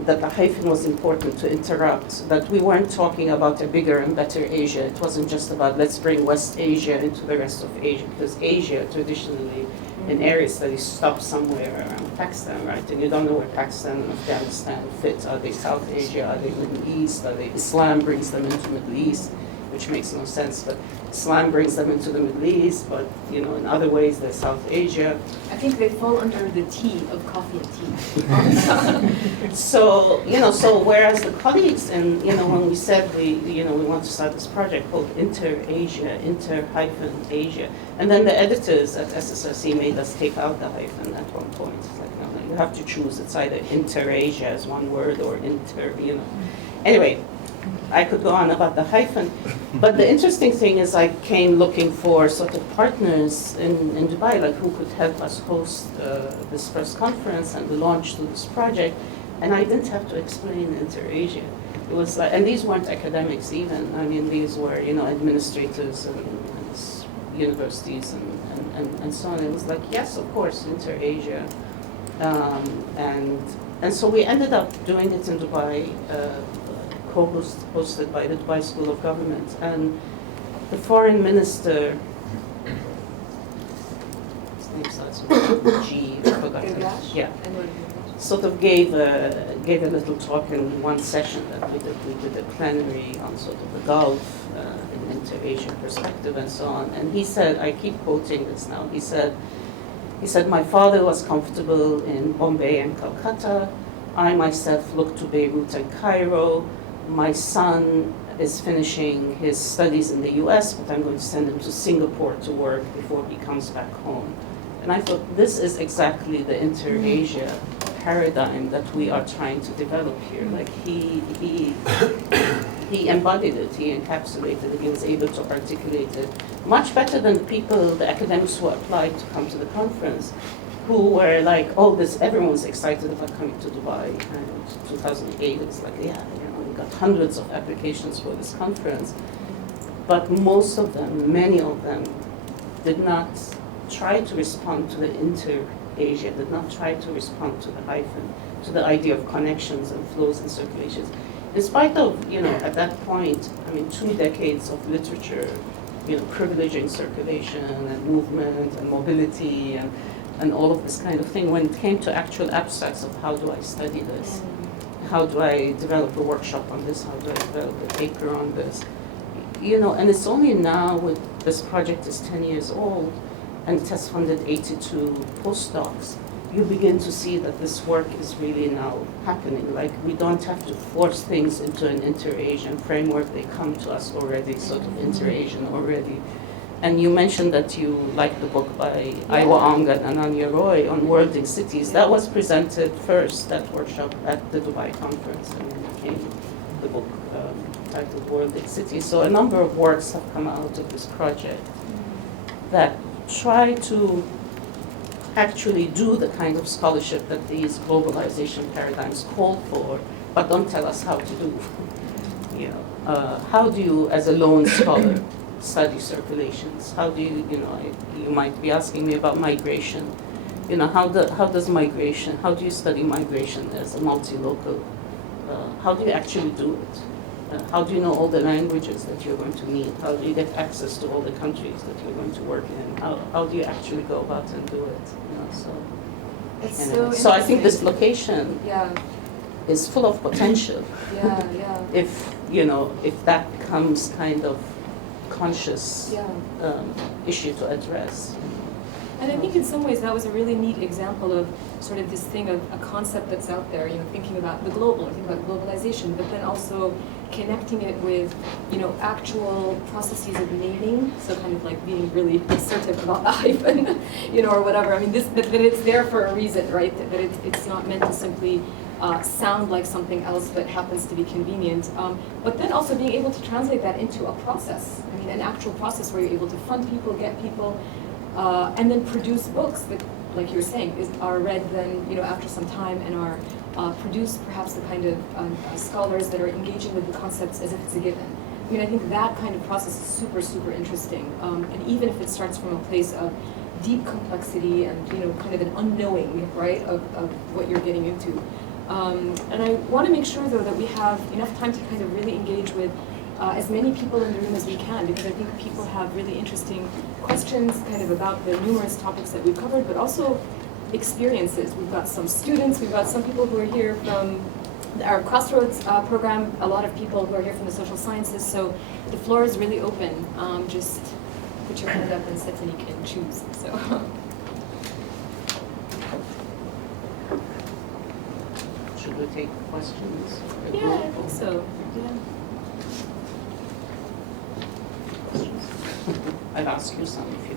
That the hyphen was important to interrupt, that we weren't talking about a bigger and better Asia. It wasn't just about let's bring West Asia into the rest of Asia, because Asia traditionally in area studies stops somewhere around Pakistan, right? And you don't know where Pakistan and Afghanistan fit. Are they South Asia? Are they Middle East? Are they Islam brings them into Middle East, which makes no sense, but Islam brings them into the Middle East, but in other ways they're South Asia. I think they fall under the T of coffee and tea. So whereas the colleagues, and when we said we want to start this project called Inter-Asia, Inter-Asia, and then the editors at SSRC made us take out the hyphen at one point. It's like, no, you have to choose. It's either Inter-Asia as one word or Anyway, I could go on about the hyphen, but the interesting thing is I came looking for sort of partners in Dubai, like who could help us host this first conference and launch this project, and I didn't have to explain Inter-Asia. It was like, and these weren't academics even. I mean, these were administrators and universities and so on. It was like, yes, of course, Inter-Asia, and so we ended up doing it in Dubai. Hosted by the Dubai School of Government, and the foreign minister, his name starts with G, I forgot. Yeah, sort of gave a little talk in one session that we did a plenary on sort of the Gulf, an inter-Asian perspective and so on. And he said, I keep quoting this now. He said, my father was comfortable in Bombay and Calcutta. I myself looked to Beirut and Cairo. My son is finishing his studies in the US, but I'm going to send him to Singapore to work before he comes back home. And I thought, this is exactly the inter-Asia paradigm that we are trying to develop here. Like he embodied it, he encapsulated it, he was able to articulate it much better than the academics who applied to come to the conference, who were like, everyone was excited about coming to Dubai. And 2008, it was like, got hundreds of applications for this conference, but many of them, did not try to respond to the Asia, did not try to respond to the hyphen, to the idea of connections and flows and circulations. In spite of, at that point, 2 decades of literature, privileging circulation and movement and mobility and all of this kind of thing, when it came to actual abstracts of how do I study this, how do I develop a workshop on this, how do I develop a paper on this, and it's only now with this project is 10 years old and it has funded 82 postdocs, you begin to see that this work is really now happening. Like, we don't have to force things into an inter-Asian framework. They come to us already, sort of inter-Asian already. And you mentioned that you liked the book by Aiwa Ong and Ananya Roy on worlding cities. That was presented first, that workshop, at the Dubai conference, and it became the book titled Worlding Cities. So a number of works have come out of this project that try to actually do the kind of scholarship that these globalization paradigms call for, but don't tell us how to do. How do you, as a lone scholar, study circulations? How do you, you might be asking me about migration. How does migration, how do you study migration as a multi-local? How do you actually do it? How do you know all the languages that you're going to meet? How do you get access to all the countries that you're going to work in? How do you actually go about and do it? So I think this location is full of potential. If that becomes kind of conscious issue to address. And I think in some ways that was a really neat example of sort of this thing of a concept that's out there, thinking about the global, or thinking about globalization, but then also connecting it with, actual processes of naming, so kind of like being really assertive about the hyphen, or whatever. That it's there for a reason, right? That it's not meant to simply sound like something else but happens to be convenient. But then also being able to translate that into a process, an actual process where you're able to fund people, get people, and then produce books that, like you were saying, are read then, after some time and are produce perhaps the kind of scholars that are engaging with the concepts as if it's a given. I think that kind of process is super, super interesting. And even if it starts from a place of deep complexity and, kind of an unknowing, right, of what you're getting into. And I want to make sure, though, that we have enough time to kind of really engage with as many people in the room as we can, because I think people have really interesting questions kind of about the numerous topics that we've covered, but also experiences. We've got some students, we've got some people who are here from our Crossroads program, a lot of people who are here from the social sciences, so the floor is really open. Just put your hand up and Seteney can choose. So. Should we take questions? Yeah, I think so. Yeah. I'll ask you some if you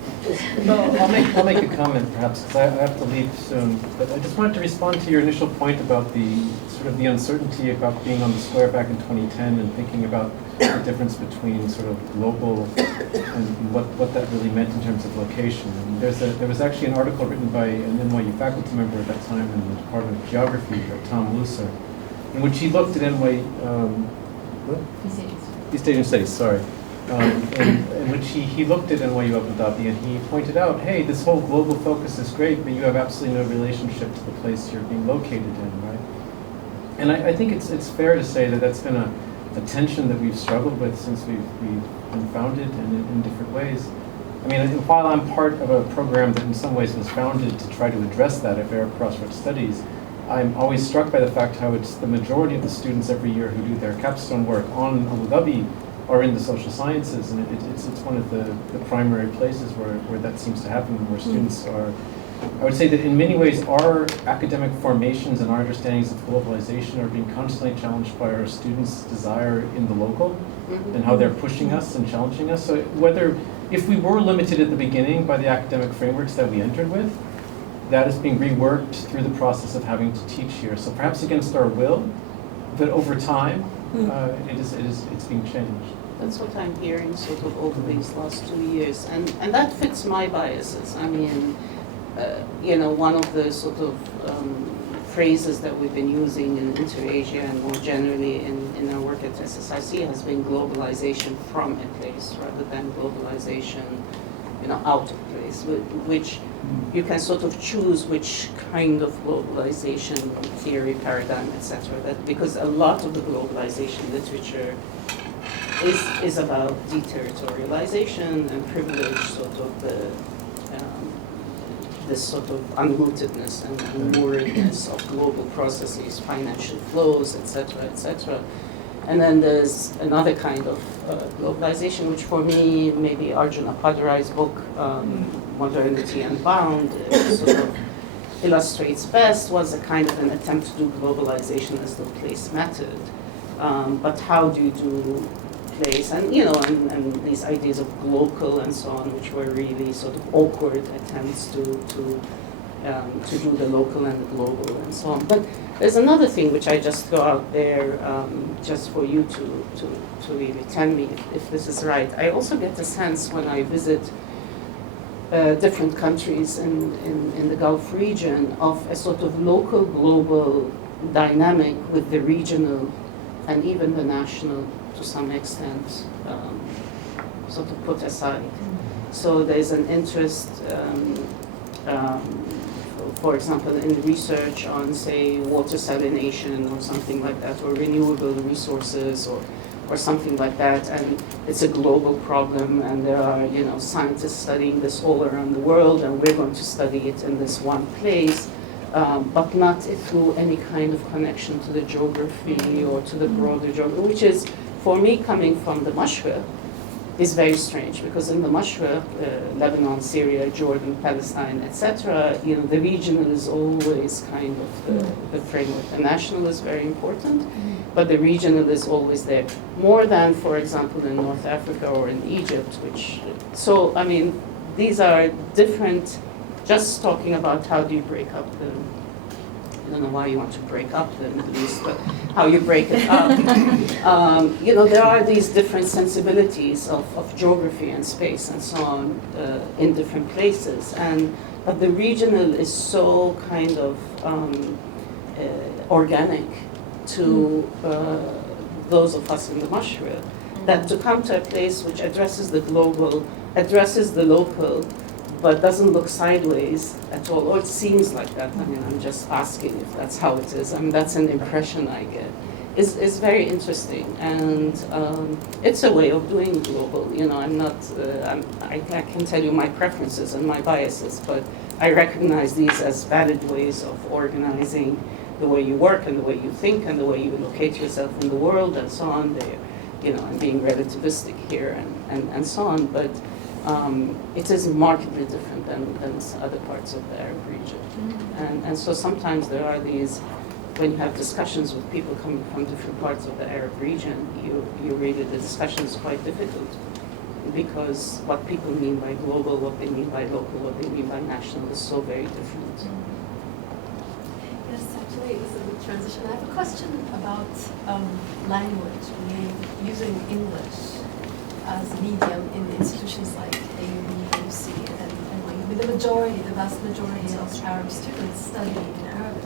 want. No, I'll make a comment perhaps, because I have to leave soon. But I just wanted to respond to your initial point about the sort of the uncertainty about being on the square back in 2010 and thinking about the difference between sort of global and what that really meant in terms of location. And there was actually an article written by an NYU faculty member at that time in the Department of Geography, Tom Lusser, in which he looked at East Asian Studies, sorry. In which he looked at NYU Al-Dabbagh and he pointed out, hey, this whole global focus is great, but you have absolutely no relationship to the place you're being located in, right? And I think it's fair to say that that's been a tension that we've struggled with since we've been founded and in different ways. While I'm part of a program that in some ways was founded to try to address that at Arab Crossroads Studies, I'm always struck by the fact how it's the majority of the students every year who do their capstone work on Abu Dhabi are in the social sciences, and it's one of the primary places where that seems to happen, where students are. I would say that in many ways our academic formations and our understandings of globalization are being constantly challenged by our students' desire in the local and how they're pushing us and challenging us. So if we were limited at the beginning by the academic frameworks that we entered with, that is being reworked through the process of having to teach here. So perhaps against our will, but over time, it's being changed. That's what I'm hearing sort of over these last 2 years, and that fits my biases. One of the sort of phrases that we've been using in Inter-Asia and more generally in our work at SSIC has been globalization from a place rather than globalization out of place, which you can sort of choose which kind of globalization theory, paradigm, etc. That because a lot of the globalization literature is about deterritorialization and privilege, sort of this sort of unrootedness and unmooredness of global processes, financial flows, etc., etc. And then there's another kind of globalization, which for me, maybe Arjuna Padarai's book, Modernity Unbound, sort of illustrates best, was a kind of an attempt to do globalization as though place mattered. But how do you do place? And, and these ideas of glocal and so on, which were really sort of awkward attempts to do the local and the global and so on. But there's another thing which I just throw out there, just for you to really tell me if this is right. I also get a sense when I visit different countries in the Gulf region of a sort of local global dynamic with the regional and even the national to some extent sort of put aside. So there's an interest, for example, in research on, say, water salination or something like that, or renewable resources or something like that, and it's a global problem, and there are, scientists studying this all around the world, and we're going to study it in this one place, but not through any kind of connection to the geography or to the broader geography, which is, for me, coming from the Mashriq, is very strange, because in the Mashriq, Lebanon, Syria, Jordan, Palestine, etc., the regional is always kind of the framework. The national is very important, but the regional is always there. More than, for example, in North Africa or in Egypt, so, I mean, these are different, just talking about how do you break up I don't know why you want to break up the Middle East, but how you break it up. There are these different sensibilities of geography and space and so on in different places. But the regional is so kind of organic to those of us in the Mashriq, that to come to a place which addresses the global, addresses the local, but doesn't look sideways at all, or it seems like that. I mean, I'm just asking if that's how it is. I mean, that's an impression I get. Is very interesting, and it's a way of doing global. I'm not. I can tell you my preferences and my biases, but I recognize these as valid ways of organizing the way you work and the way you think and the way you locate yourself in the world and so on. And being relativistic here and so on, but. It is markedly different than other parts of the Arab region. And so sometimes there are these, when you have discussions with people coming from different parts of the Arab region, you really, the discussion is quite difficult, because what people mean by global, what they mean by local, what they mean by national is so very different. Yes, actually, this is a good transition. I have a question about language, using English as a medium in institutions like AUB, AUC, and NYU. The vast majority of Arab students study in Arabic.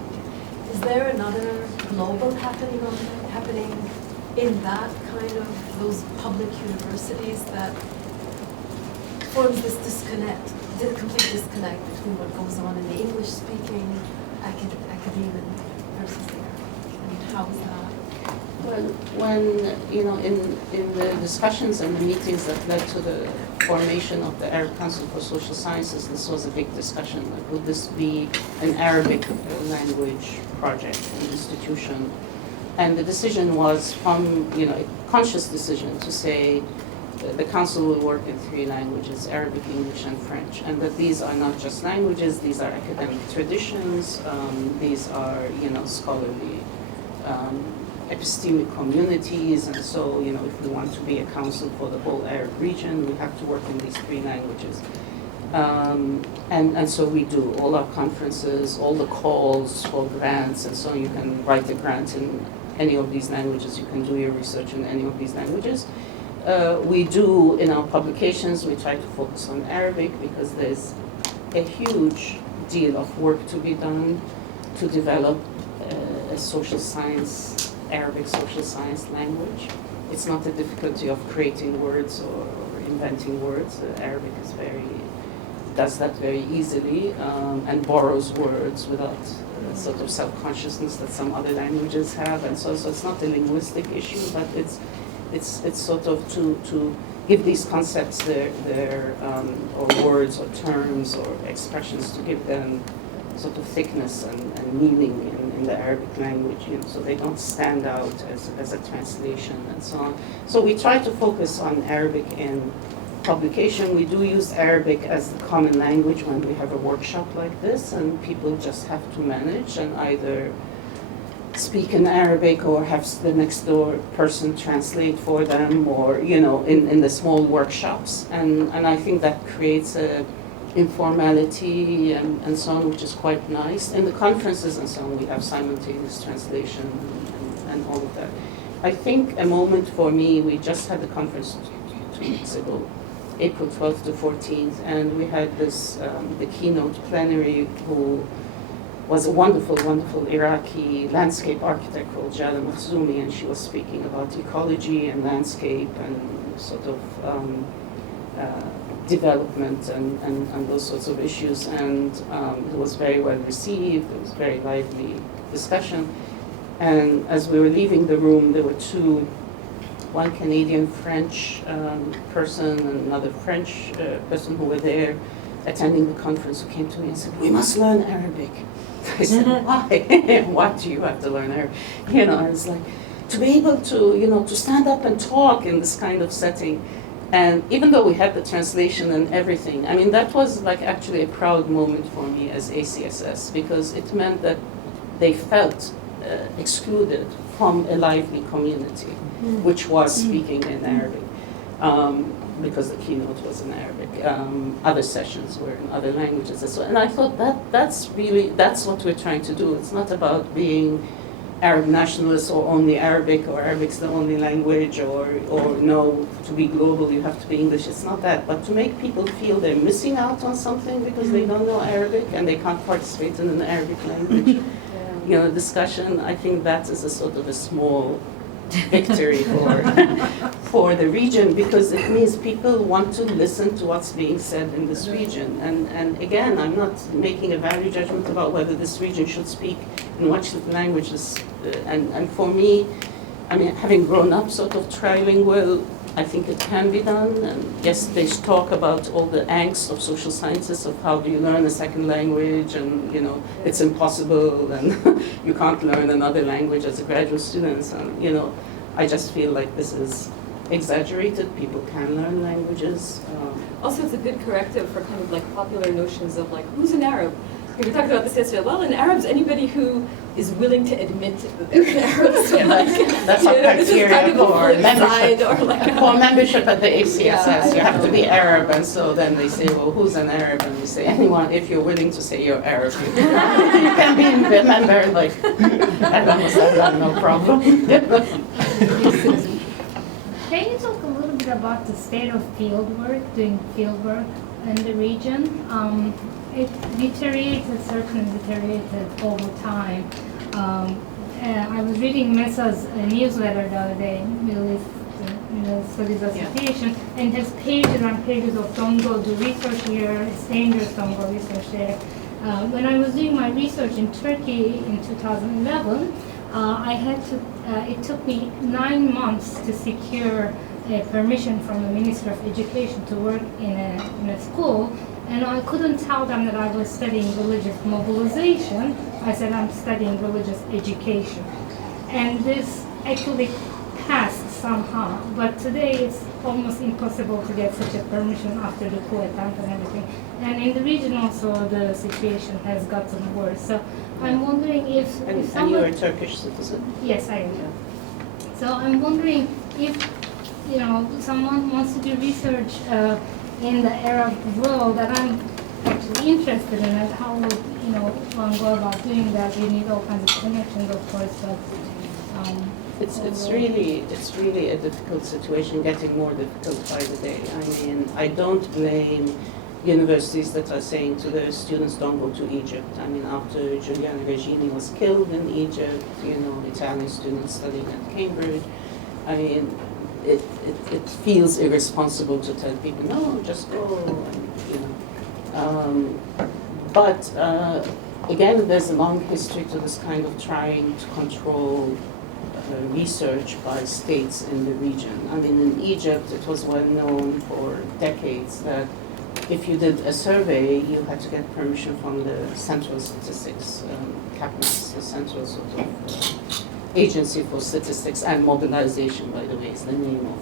Is there another global happening in that kind of those public universities that forms this disconnect, complete disconnect between what goes on in the English-speaking academia versus the Arabic? I mean, how is that? Well, when, in the discussions and the meetings that led to the formation of the Arab Council for Social Sciences, this was a big discussion. Like, would this be an Arabic language project, an institution? And the decision was from, a conscious decision to say the council will work in 3 languages, Arabic, English, and French, and that these are not just languages, these are academic traditions, these are, scholarly epistemic communities, and so, if we want to be a council for the whole Arab region, we have to work in these 3 languages. And so we do all our conferences, all the calls for grants, and so you can write a grant in any of these languages, you can do your research in any of these languages. We do, in our publications, we try to focus on Arabic, because there's a huge deal of work to be done to develop a social science, Arabic social science language. It's not the difficulty of creating words or inventing words. Arabic is does that very easily and borrows words without sort of self-consciousness that some other languages have, and so it's not a linguistic issue, but it's sort of to give these concepts their or words or terms or expressions, to give them sort of thickness and meaning in the Arabic language, so they don't stand out as a translation and so on. So we try to focus on Arabic in publication. We do use Arabic as the common language when we have a workshop like this, and people just have to manage and either speak in Arabic or have the next door person translate for them, or in the small workshops, and I think that creates a informality and so on, which is quite nice. In the conferences and so on, we have simultaneous translation and all of that. I think a moment for me, we just had the conference 2 weeks ago, April 12th to 14th, and we had this, the keynote plenary, who was a wonderful, wonderful Iraqi landscape architect called Jala Makhzoumi, and she was speaking about ecology and landscape and sort of development and those sorts of issues, and it was very well received. It was very lively discussion, and as we were leaving the room, there were one Canadian-French person and another French person who were there attending the conference, who came to me and said, "We must learn Arabic." I said, "Why? Why do you have to learn Arabic?" I was like, to be able to, to stand up and talk in this kind of setting. And even though we had the translation and everything, I mean, that was like actually a proud moment for me as ACSS, because it meant that they felt excluded from a lively community, which was speaking in Arabic, because the keynote was in Arabic. Other sessions were in other languages as well. And I thought that's what we're trying to do. It's not about being Arab nationalists or only Arabic, or Arabic's the only language, or no, to be global you have to be English. It's not that, but to make people feel they're missing out on something because they don't know Arabic and they can't participate in an Arabic language discussion. I think that is a sort of a small victory for the region, because it means people want to listen to what's being said in this region. And again, I'm not making a value judgment about whether this region should speak in which languages. And for me, I mean, having grown up sort of trilingual, I think it can be done. And yes, they talk about all the angst of social sciences, of how do you learn a second language, and it's impossible, and you can't learn another language as a graduate student. And I just feel like this is exaggerated. People can learn languages. Also, it's a good corrective for kind of like popular notions of like, who's an Arab? We talked about this yesterday. Well, an Arab's anybody who is willing to admit that they're an Arab. So that's our criteria kind of for membership. For membership at the ACSS, you have to be Arab, and so then they say, well, who's an Arab? And we say, anyone, if you're willing to say you're Arab, you can be a member. Like, I no problem. Can you talk a little bit about the state of doing field work in the region? It certainly deteriorated over time. I was reading Mesa's newsletter the other day, Middle East Studies Association, and there's pages and pages of don't go do research here, it's dangerous, don't go research there. When I was doing my research in Turkey in 2011, it took me 9 months to secure permission from the Ministry of Education to work in a school, and I couldn't tell them that I was studying religious mobilization. I said I'm studying religious education. And this actually passed somehow, but today it's almost impossible to get such a permission after the coup attempt and everything. And in the region also the situation has gotten worse. So I'm wondering if someone... And you're a Turkish citizen? Yes, I am. So I'm wondering if someone wants to do research in the Arab world that I'm actually interested in it, how would one go about doing that? You need all kinds of connections, of course, but it's really a difficult situation, getting more difficult by the day. I mean, I don't blame universities that are saying to their students, don't go to Egypt. I mean, after Giuliano Regini was killed in Egypt, Italian students studying at Cambridge, I mean, it feels irresponsible to tell people, no, just go, and, you know. But again, there's a long history to this kind of trying to control research by states in the region. I mean, in Egypt, it was well known for decades that if you did a survey, you had to get permission from the Central Statistics, CAPNAS, the Central sort of Agency for Statistics and Mobilization, by the way, is the name of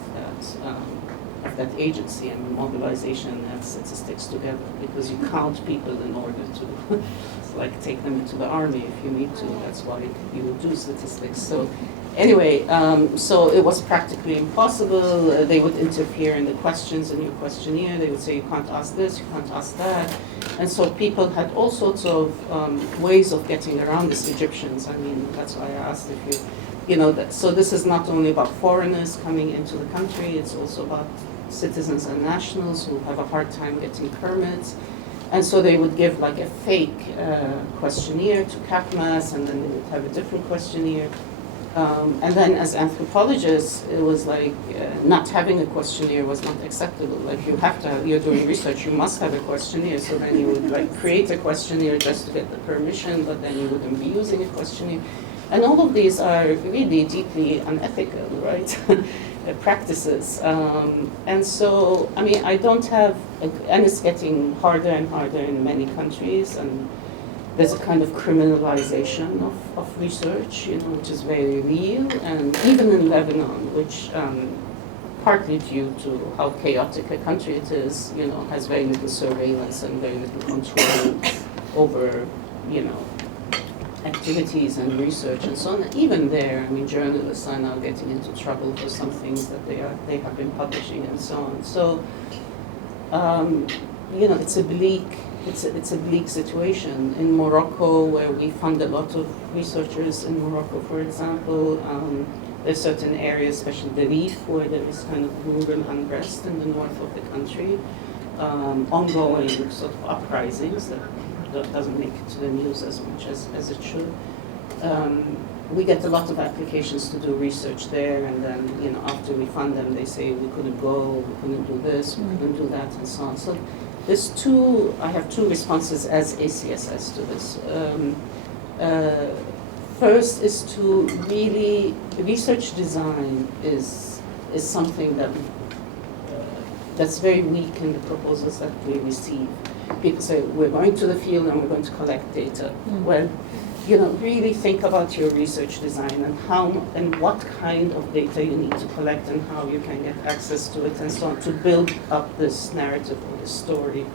that agency, and mobilization and statistics together, because you count people in order to like take them into the army if you need to. That's why you would do statistics. So anyway, so it was practically impossible. They would interfere in the questions in your questionnaire. They would say, you can't ask this, you can't ask that. And so people had all sorts of ways of getting around this. Egyptians, I mean, that's why I asked if you know, so this is not only about foreigners coming into the country, it's also about citizens and nationals who have a hard time getting permits. And so they would give like a fake questionnaire to CAPMAS, and then they would have a different questionnaire. And then as anthropologists, it was like not having a questionnaire was not acceptable. Like you have to have, you're doing research, you must have a questionnaire. So then you would like create a questionnaire just to get the permission, but then you wouldn't be using a questionnaire. And all of these are really deeply unethical, right? Practices. And so, I mean, I don't have, and it's getting harder and harder in many countries, and there's a kind of criminalization of research, you know, which is very real, and even in Lebanon, which partly due to how chaotic a country it is, you know, has very little surveillance and very little control over, you know, activities and research and so on. Even there, I mean, journalists are now getting into trouble for some things that they have been publishing and so on. So, you know, it's a bleak situation. In Morocco, where we fund a lot of researchers in Morocco, for example, there's certain areas, especially the Rif, where there is kind of rural unrest in the north of the country, ongoing sort of uprisings that doesn't make it to the news as much as it should. We get a lot of applications to do research there, and then, you know, after we fund them, they say we couldn't go, we couldn't do this, we couldn't do that, and so on. So I have two responses as ACSS to this. First is to really, research design is something that's very weak in the proposals that we receive. People say, we're going to the field and we're going to collect data. Well, you know, really think about your research design and how and what kind of data you need to collect and how you can get access to it and so on to build up this narrative or this story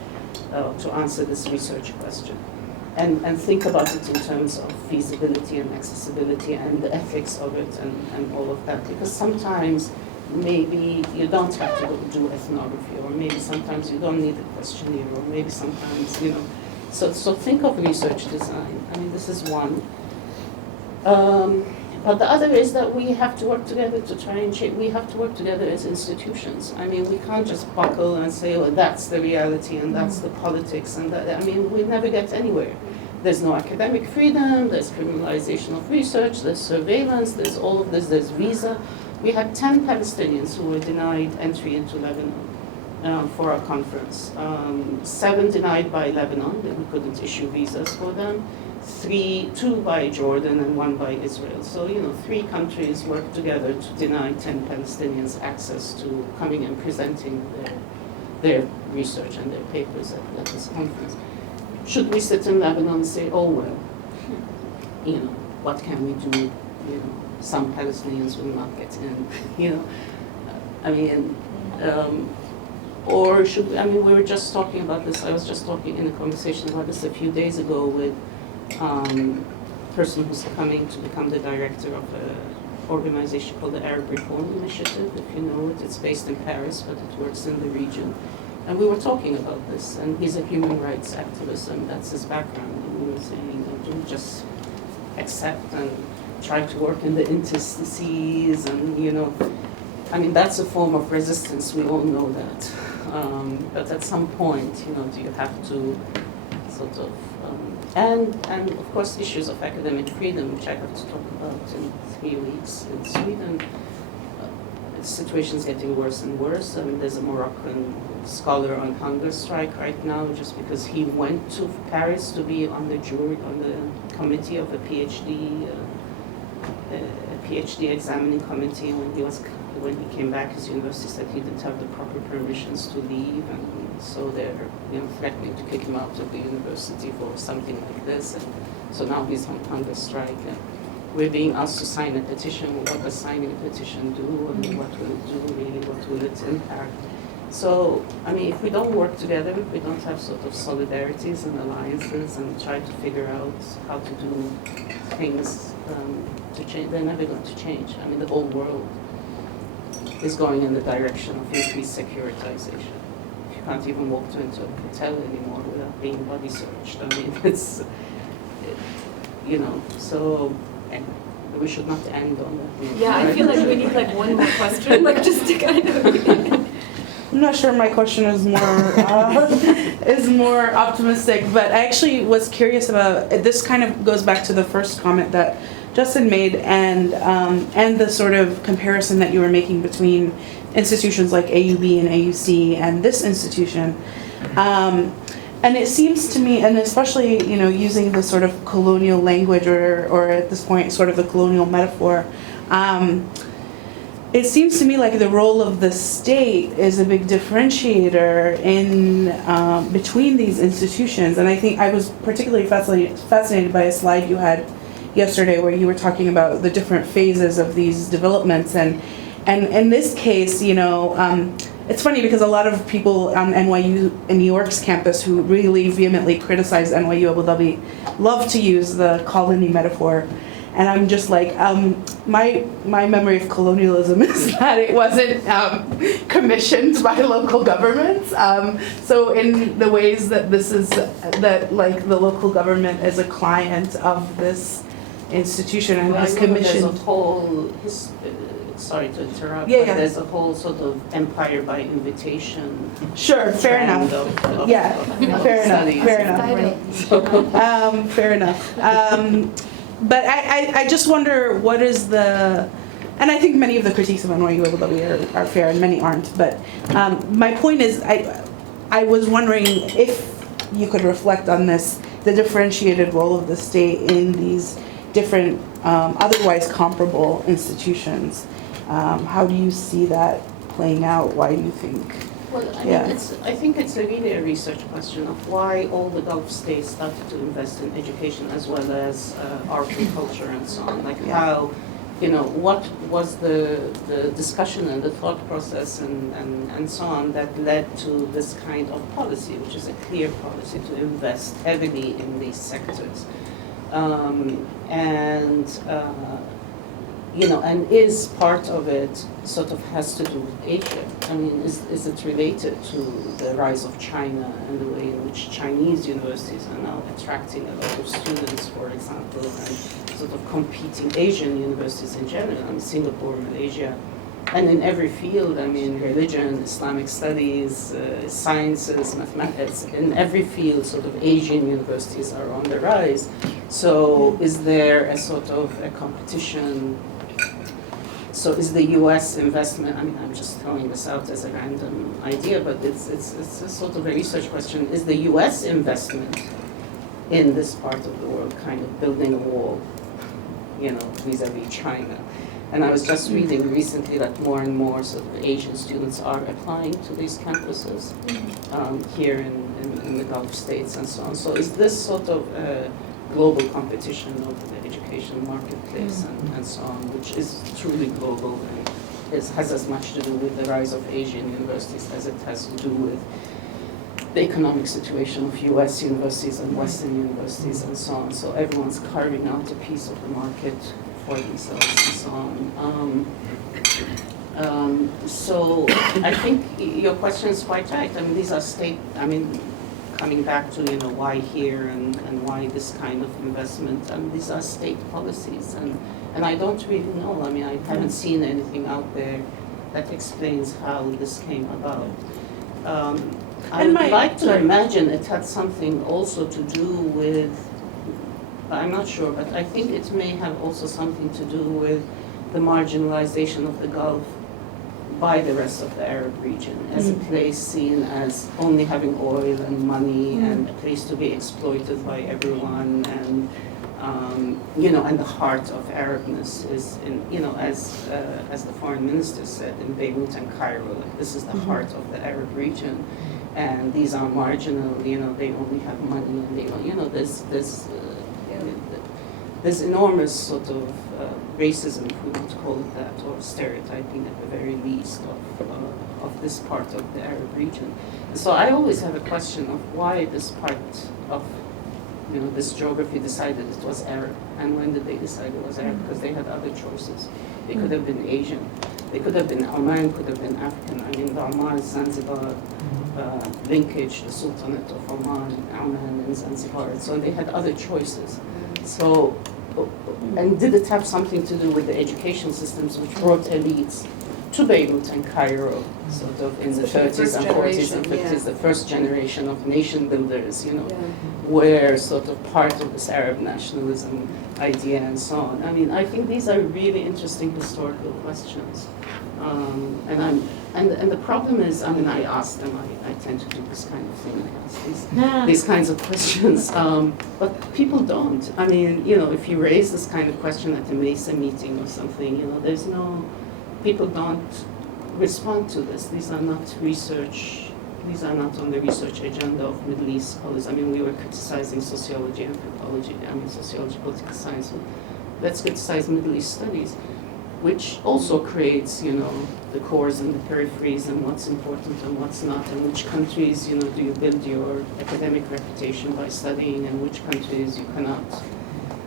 to answer this research question. And think about it in terms of feasibility and accessibility and the ethics of it and all of that. Because sometimes maybe you don't have to do ethnography, or maybe sometimes you don't need a questionnaire, or maybe sometimes, you know. So think of research design. I mean, this is one. But the other is that we have to work together to try and change. We have to work together as institutions. I mean, we can't just buckle and say, oh, that's the reality and that's the politics. And that, I mean, we never get anywhere. There's no academic freedom, there's criminalization of research, there's surveillance, there's all of this, there's visa. We had 10 Palestinians who were denied entry into Lebanon for our conference. 7 denied by Lebanon, that we couldn't issue visas for them. 2 by Jordan and 1 by Israel. So, you know, 3 countries worked together to deny 10 Palestinians access to coming and presenting their research and their papers at this conference. Should we sit in Lebanon and say, oh, well, you know, what can we do? You know, some Palestinians will not get in, you know. I mean, or should we, I mean, we were just talking about this, I was just talking in a conversation about this a few days ago with a person who's coming to become the director of an organization called the Arab Reform Initiative, if you know it. It's based in Paris, but it works in the region. And we were talking about this, and he's a human rights activist, and that's his background. And we were saying, you know, don't just accept and try to work in the interstices, and, you know, I mean, that's a form of resistance, we all know that. But at some point, you know, do you have to sort of, and of course issues of academic freedom, which I have to talk about in 3 weeks in Sweden. the situation's getting worse and worse. I mean, there's a Moroccan scholar on hunger strike right now just because he went to Paris to be on the jury, on the committee of a PhD examining committee. When he came back, his university said he didn't have the proper permissions to leave, and so they're threatening to kick him out of the university for something like this. And so now he's on hunger strike. And we're being asked to sign a petition. Well, what does signing a petition do, and what will it do really? What will it impact? So, I mean, if we don't work together, if we don't have sort of solidarities and alliances and try to figure out how to do things to change, they're never going to change. I mean, the whole world is going in the direction of increased securitization. You can't even walk into a hotel anymore without being body searched. I mean, it's, so we should not end on that. Yeah, I feel like we need like one more question, like just to kind of. I'm not sure my question is more optimistic, but I actually was curious about, this kind of goes back to the first comment that Justin made and the sort of comparison that you were making between institutions like AUB and AUC and this institution. And it seems to me, and especially, using the sort of colonial language or at this point sort of the colonial metaphor, it seems to me like the role of the state is a big differentiator in between these institutions. And I think I was particularly fascinated by a slide you had yesterday where you were talking about the different phases of these developments. And in this case, it's funny because a lot of people on NYU in New York's campus who really vehemently criticize NYU Abu Dhabi love to use the colony metaphor. And I'm just like, my memory of colonialism is that it wasn't commissioned by local governments. So in the ways that this is, that like the local government is a client of this institution and has commissioned. There's a whole, sorry to interrupt, Yeah, but yeah. there's a whole sort of empire by invitation. Sure, fair enough. Fair enough. But I just wonder what is the, and I think many of the critiques of NYU Abu Dhabi are fair and many aren't, but my point is I was wondering if you could reflect on this, the differentiated role of the state in these different otherwise comparable institutions. How do you see that playing out? Why do you think? Well, I think it's really a research question of why all the Gulf states started to invest in education as well as art and culture and so on. Like how, what was the discussion and the thought process and so on that led to this kind of policy, which is a clear policy to invest heavily in these sectors. And is part of it sort of has to do with Asia. I mean, is it related to the rise of China and the way in which Chinese universities are now attracting a lot of students, for example, and sort of competing Asian universities in general? I mean, Singapore, Malaysia, and in every field, I mean, religion, Islamic studies, sciences, mathematics, in every field, sort of Asian universities are on the rise. So is there a sort of a competition? So is the U.S. investment, I mean, I'm just throwing this out as a random idea, but it's a sort of a research question. Is the U.S. investment in this part of the world kind of building a wall, vis-a-vis China? And I was just reading recently that more and more sort of Asian students are applying to these campuses here in the Gulf states and so on. So is this sort of a global competition of the education marketplace and so on, which is truly global and has as much to do with the rise of Asian universities as it has to do with the economic situation of U.S. universities and Western universities and so on. So everyone's carving out a piece of the market for themselves and so on. So I think your question is quite right. I mean, these are coming back to, why here and why this kind of investment, these are state policies. And I don't really know. I mean, I haven't seen anything out there that explains how this came about. I would like to imagine it had something also to do with, I'm not sure, but I think it may have also something to do with the marginalization of the Gulf by the rest of the Arab region as a place seen as only having oil and money and a place to be exploited by everyone, and and the heart of Arabness is in, as the foreign minister said, in Beirut and Cairo, like this is the heart of the Arab region, and these are marginal, they only have money, and they don't, there's enormous sort of racism, if we want to call it that, or stereotyping at the very least of this part of the Arab region. So I always have a question of why this part of this geography decided it was Arab, and when did they decide it was Arab? Because they had other choices. They could have been Asian, they could have been Oman, could have been African. I mean, the Oman, Zanzibar linkage, the Sultanate of Oman, Oman, and Zanzibar. So they had other choices. So, and did it have something to do with the education systems which brought elites to Beirut and Cairo, sort of in the 30s and 40s and 50s, the first generation of nation builders, were sort of part of this Arab nationalism idea and so on. I mean, I think these are really interesting historical questions. And the problem is, I mean, I ask them, I tend to do this kind of thing, I ask these kinds of questions, but people don't. I mean, if you raise this kind of question at a Mesa meeting or something, people don't respond to this. These are not on the research agenda of Middle East scholars. I mean, we were criticizing sociology, anthropology, sociology, political science. Let's criticize Middle East studies, which also creates, the cores and the peripheries and what's important and what's not, and which countries, do you build your academic reputation by studying, and which countries you cannot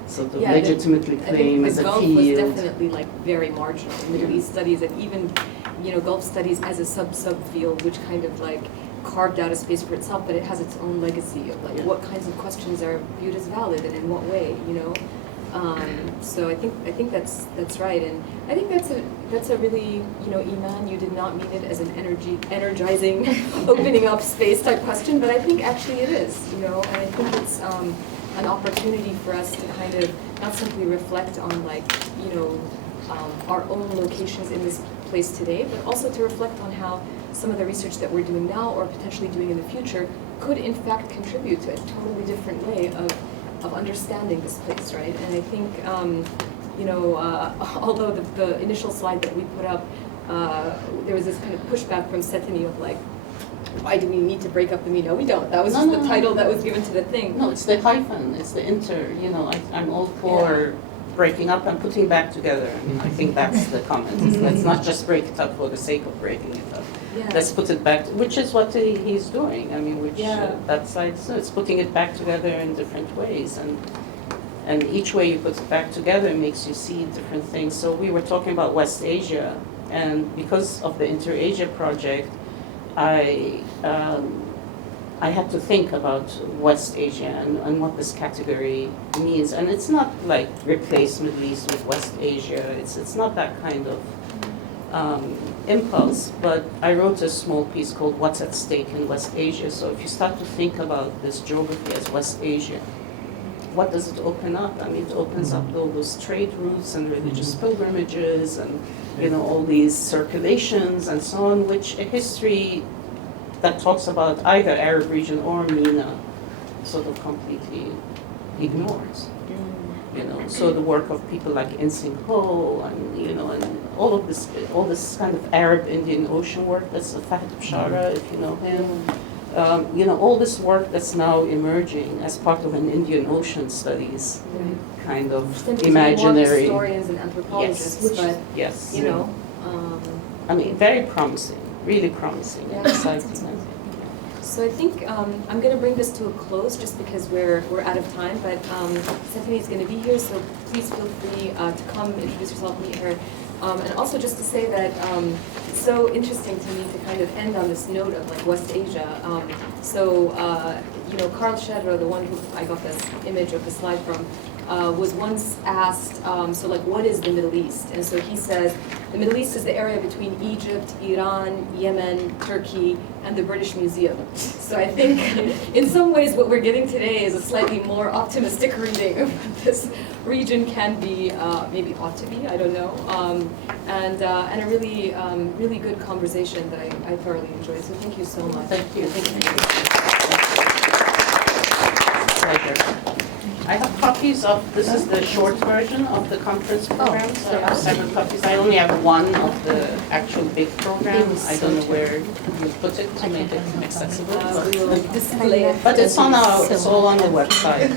sort of legitimately claim as a field. I think the Gulf was definitely very marginal. Middle East studies, and even Gulf studies as a sub-field, which kind of carved out a space for itself, but it has its own legacy of what kinds of questions are viewed as valid and in what way, So I think that's right, and I think that's a really Iman, you did not mean it as an energizing, opening up space type question, but I think actually it is, and I think it's an opportunity for us to kind of not simply reflect on our own locations in this place today, but also to reflect on how some of the research that we're doing now or potentially doing in the future could in fact contribute to a totally different way of understanding this place, right? And I think, although the initial slide that we put up, there was this kind of pushback from Seteney of why do we need to break up the media? No, we don't. That was just the title that was given to the thing. No, it's the hyphen, it's the inter, I'm all for breaking up and putting back together. I mean, I think that's the comment. Let's not just break it up for the sake of breaking it up. Yeah. Let's put it back, which is what he's doing. I mean, that side, so it's putting it back together in different ways. And each way you put it back together makes you see different things. So we were talking about West Asia, and because of the Inter-Asia project, I had to think about West Asia and what this category means. And it's not like replace Middle East with West Asia. It's not that kind of impulse. But I wrote a small piece called What's at Stake in West Asia. So if you start to think about this geography as West Asia, what does it open up? I mean, it opens up all those trade routes and religious pilgrimages and, all these circulations and so on, which a history that talks about either Arab region or MENA sort of completely ignores. So the work of people like Insing Ho and and all this kind of Arab Indian Ocean work, that's Fahd Bshara, if you know him. All this work that's now emerging as part of an Indian Ocean studies kind of imaginary. Historians and anthropologists, but I mean, very promising, really promising. So I think I'm going to bring this to a close just because we're out of time, but Seteney is going to be here, so please feel free to come, introduce yourself, meet her. And also just to say that it's so interesting to me to kind of end on this note of West Asia. Carl Shedra, the one who I got this image of the slide from, was once asked, so like, what is the Middle East? And so he says, the Middle East is the area between Egypt, Iran, Yemen, Turkey, and the British Museum. So I think in some ways what we're getting today is a slightly more optimistic reading of what this region can be, maybe ought to be, I don't know. And a really, really good conversation that I thoroughly enjoyed. So thank you so much. Thank you. Pleasure. I have copies of, this is the short version of the conference program, so I have 7 copies. I only have one of the actual big program. I don't know where you put it to make it accessible. We will display it. But it's on our, it's all on the website.